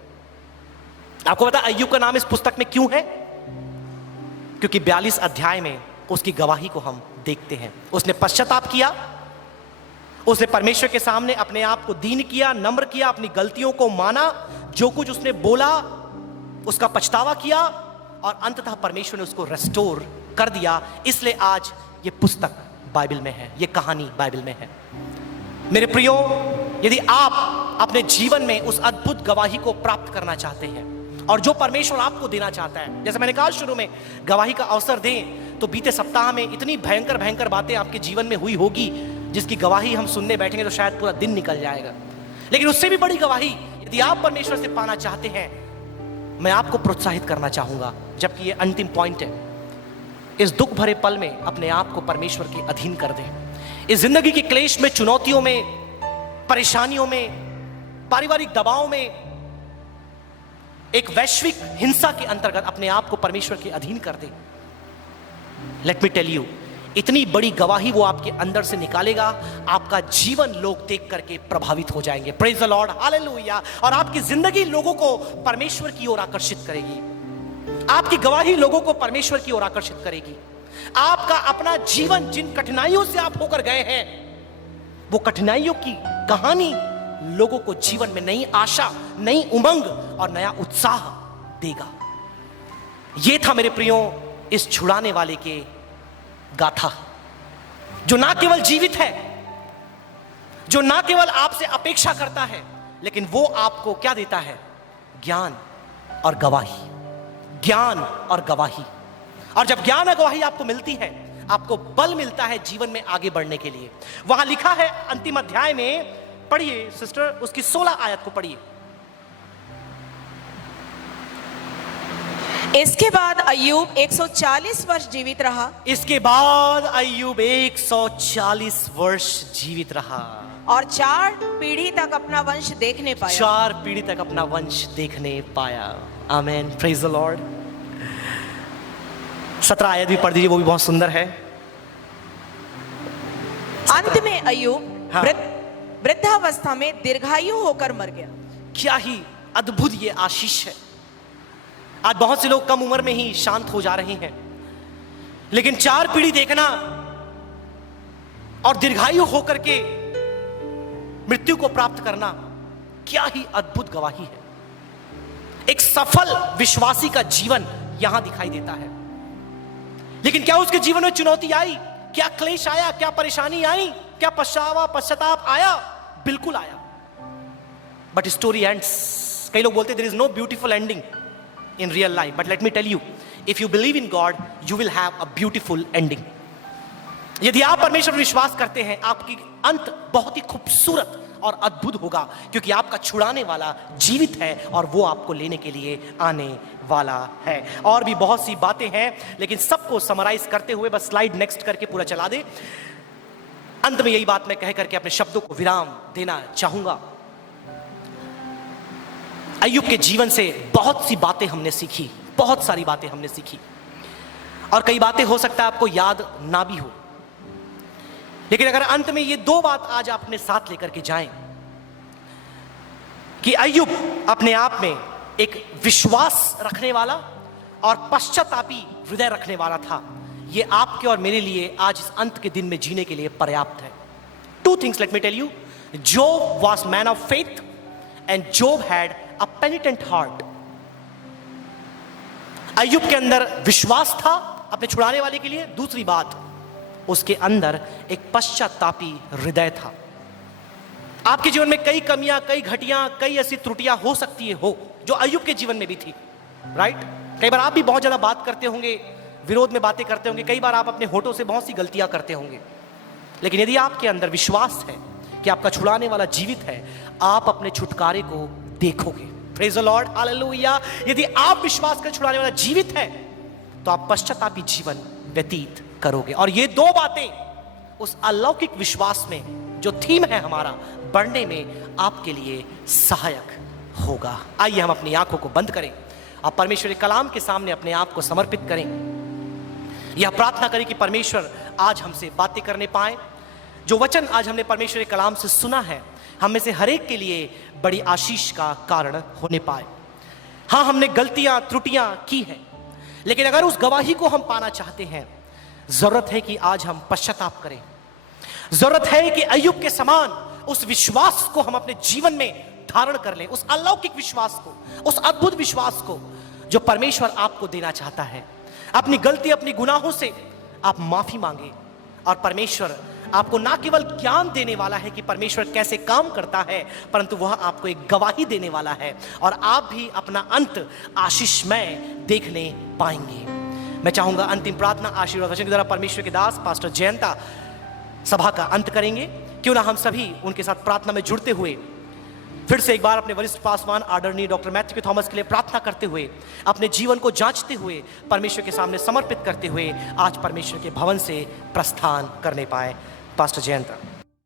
आपको पता अय्यूब का नाम इस पुस्तक में क्यों है? क्योंकि 42 अध्याय में उसकी गवाही को हम देखते हैं। उसने पश्चाताप किया, उसने परमेश्वर के सामने अपने आप को दीन किया, नम्र किया, अपनी गलतियों को माना, जो कुछ उसने बोला उसका पछतावा किया, और अंततः परमेश्वर ने उसको रेस्टोर कर दिया। इसलिए आज ये पुस्तक बाइबल में है, ये कहानी बाइबल में है। मेरे प्रियो, यदि आप अपने जीवन में उस अद्भुत गवाही को प्राप्त करना चाहते हैं और जो परमेश्वर आपको देना चाहता है, जैसे मैंने कहा शुरू में, गवाही का अवसर दें, तो बीते सप्ताह में इतनी भयंकर भयंकर बातें आपके जीवन में हुई होगी जिसकी गवाही हम सुनने बैठेंगे तो शायद पूरा दिन निकल जाएगा। लेकिन उससे भी बड़ी गवाही यदि आप परमेश्वर से पाना चाहते हैं, मैं आपको प्रोत्साहित करना चाहूंगा, जबकि ये अंतिम पॉइंट है, इस दुख भरे पल में अपने आप को परमेश्वर के अधीन कर दें। इस जिंदगी के क्लेश में, चुनौतियों में, परेशानियों में, पारिवारिक दबाव में, एक वैश्विक हिंसा के अंतर्गत अपने आप को परमेश्वर के अधीन कर दें। लेट मी टेल यू, इतनी बड़ी गवाही वो आपके अंदर से निकालेगा, आपका जीवन लोग देख करके प्रभावित हो जाएंगे। Praise the Lord, hallelujah. और आपकी जिंदगी लोगों को परमेश्वर की ओर आकर्षित करेगी, आपकी गवाही लोगों को परमेश्वर की ओर आकर्षित करेगी। आपका अपना जीवन जिन कठिनाइयों से आप होकर गए हैं, वो कठिनाइयों की कहानी लोगों को जीवन में नई आशा, नई उमंग और नया उत्साह देगा। ये था मेरे प्रियो इस छुड़ाने वाले के गाथा, जो ना केवल जीवित है, जो ना केवल आपसे अपेक्षा करता है, लेकिन वो आपको क्या देता है? ज्ञान और गवाही, ज्ञान और गवाही। और जब ज्ञान और गवाही आपको मिलती है, आपको बल मिलता है जीवन में आगे बढ़ने के लिए। वहां लिखा है अंतिम अध्याय में, पढ़िए सिस्टर, उसकी 16 आयत को पढ़िए। इसके बाद अय्यूब 140 वर्ष जीवित रहा। इसके बाद अय्यूब 140 वर्ष जीवित रहा और 4 पीढ़ी तक अपना वंश देखने पाया। 4 पीढ़ी तक अपना वंश देखने पाया। आमेन, प्रेज द लॉर्ड। 17 आयत भी पढ़ दीजिए, वो भी बहुत सुंदर है। अंत में अय्यूब हाँ। वृद्धावस्था में दीर्घायु होकर मर गया। क्या ही अद्भुत ये आशीष है। आज बहुत से लोग कम उम्र में ही शांत हो जा रहे हैं, लेकिन 4 पीढ़ी देखना और दीर्घायु होकर के मृत्यु को प्राप्त करना, क्या ही अद्भुत गवाही है। एक सफल विश्वासी का जीवन यहां दिखाई देता है। लेकिन क्या उसके जीवन में चुनौती आई? क्या क्लेश आया? क्या परेशानी आई? क्या पश्चाताप आया? बिल्कुल आया। But story ends. कई लोग बोलते there is no beautiful ending in real life, but let me tell you, if you believe in God, you will have a beautiful ending. यदि आप परमेश्वर पर विश्वास करते हैं, आपकी अंत बहुत ही खूबसूरत और अद्भुत होगा, क्योंकि आपका छुड़ाने वाला जीवित है और वो आपको लेने के लिए आने वाला है। और भी बहुत सी बातें हैं, लेकिन सबको समराइज करते हुए बस स्लाइड नेक्स्ट करके पूरा चला दे। अंत में यही बात मैं कह करके अपने शब्दों को विराम देना चाहूंगा। अय्यूब के जीवन से बहुत सी बातें हमने सीखी, बहुत सारी बातें हमने सीखी, और कई बातें हो सकता है आपको याद ना भी हो। लेकिन अगर अंत में ये 2 बात आज आप अपने साथ लेकर के जाएं कि अय्यूब अपने आप में एक विश्वास रखने वाला और पश्चातापी हृदय रखने वाला था, ये आपके और मेरे लिए आज इस अंत के दिन में जीने के लिए पर्याप्त है। 2 things let me tell you. Job was man of faith and Job had a penitent heart. अय्यूब के अंदर विश्वास था अपने छुड़ाने वाले के लिए। दूसरी बात, उसके अंदर एक पश्चातापी हृदय था। आपके जीवन में कई कमियां, कई घटियां, कई ऐसी त्रुटियां हो सकती है, हो जो अय्यूब के जीवन में भी थी, राइट। कई बार आप भी बहुत ज्यादा बात करते होंगे, विरोध में बातें करते होंगे, कई बार आप अपने होठों से बहुत सी गलतियां करते होंगे, लेकिन यदि आपके अंदर विश्वास है कि आपका छुड़ाने वाला जीवित है, आप अपने छुटकारे को देखोगे। Praise the Lord, hallelujah. यदि आप विश्वास कर छुड़ाने वाला जीवित है तो आप पश्चातापी जीवन व्यतीत करोगे। और ये दो बातें उस अलौकिक विश्वास में जो थीम है हमारा, बढ़ने में आपके लिए सहायक होगा। आइए हम अपनी आंखों को बंद करें, आप परमेश्वर के कलाम के सामने अपने आप को समर्पित करें। यह प्रार्थना करें कि परमेश्वर आज हमसे बातें करने पाए। जो वचन आज हमने परमेश्वर के कलाम से सुना है, हम में से हर एक के लिए बड़ी आशीष का कारण होने पाए। हाँ, हमने गलतियां, त्रुटियां की हैं, लेकिन अगर उस गवाही को हम पाना चाहते हैं, जरूरत है कि आज हम पश्चाताप करें। जरूरत है कि अय्यूब के समान उस विश्वास को हम अपने जीवन में धारण कर लें, उस अलौकिक विश्वास को, उस अद्भुत विश्वास को जो परमेश्वर आपको देना चाहता है। अपनी गलती, अपनी गुनाहों से आप माफी मांगे और परमेश्वर आपको ना केवल ज्ञान देने वाला है कि परमेश्वर कैसे काम करता है, परंतु वह आपको एक गवाही देने वाला है और आप भी अपना अंत आशीषमय देखने पाएंगे। मैं चाहूंगा अंतिम प्रार्थना आशीर्वाद वचन के द्वारा परमेश्वर के दास पास्टर जयंता सभा का अंत करेंगे। क्यों ना हम सभी उनके साथ प्रार्थना में जुड़ते हुए फिर से एक बार अपने वरिष्ठ पासवान आदरणीय डॉक्टर मैथ्यू थॉमस के लिए प्रार्थना करते हुए, अपने जीवन को जांचते हुए, परमेश्वर के सामने समर्पित करते हुए आज परमेश्वर के भवन से प्रस्थान करने पाए। पास्टर जयंता।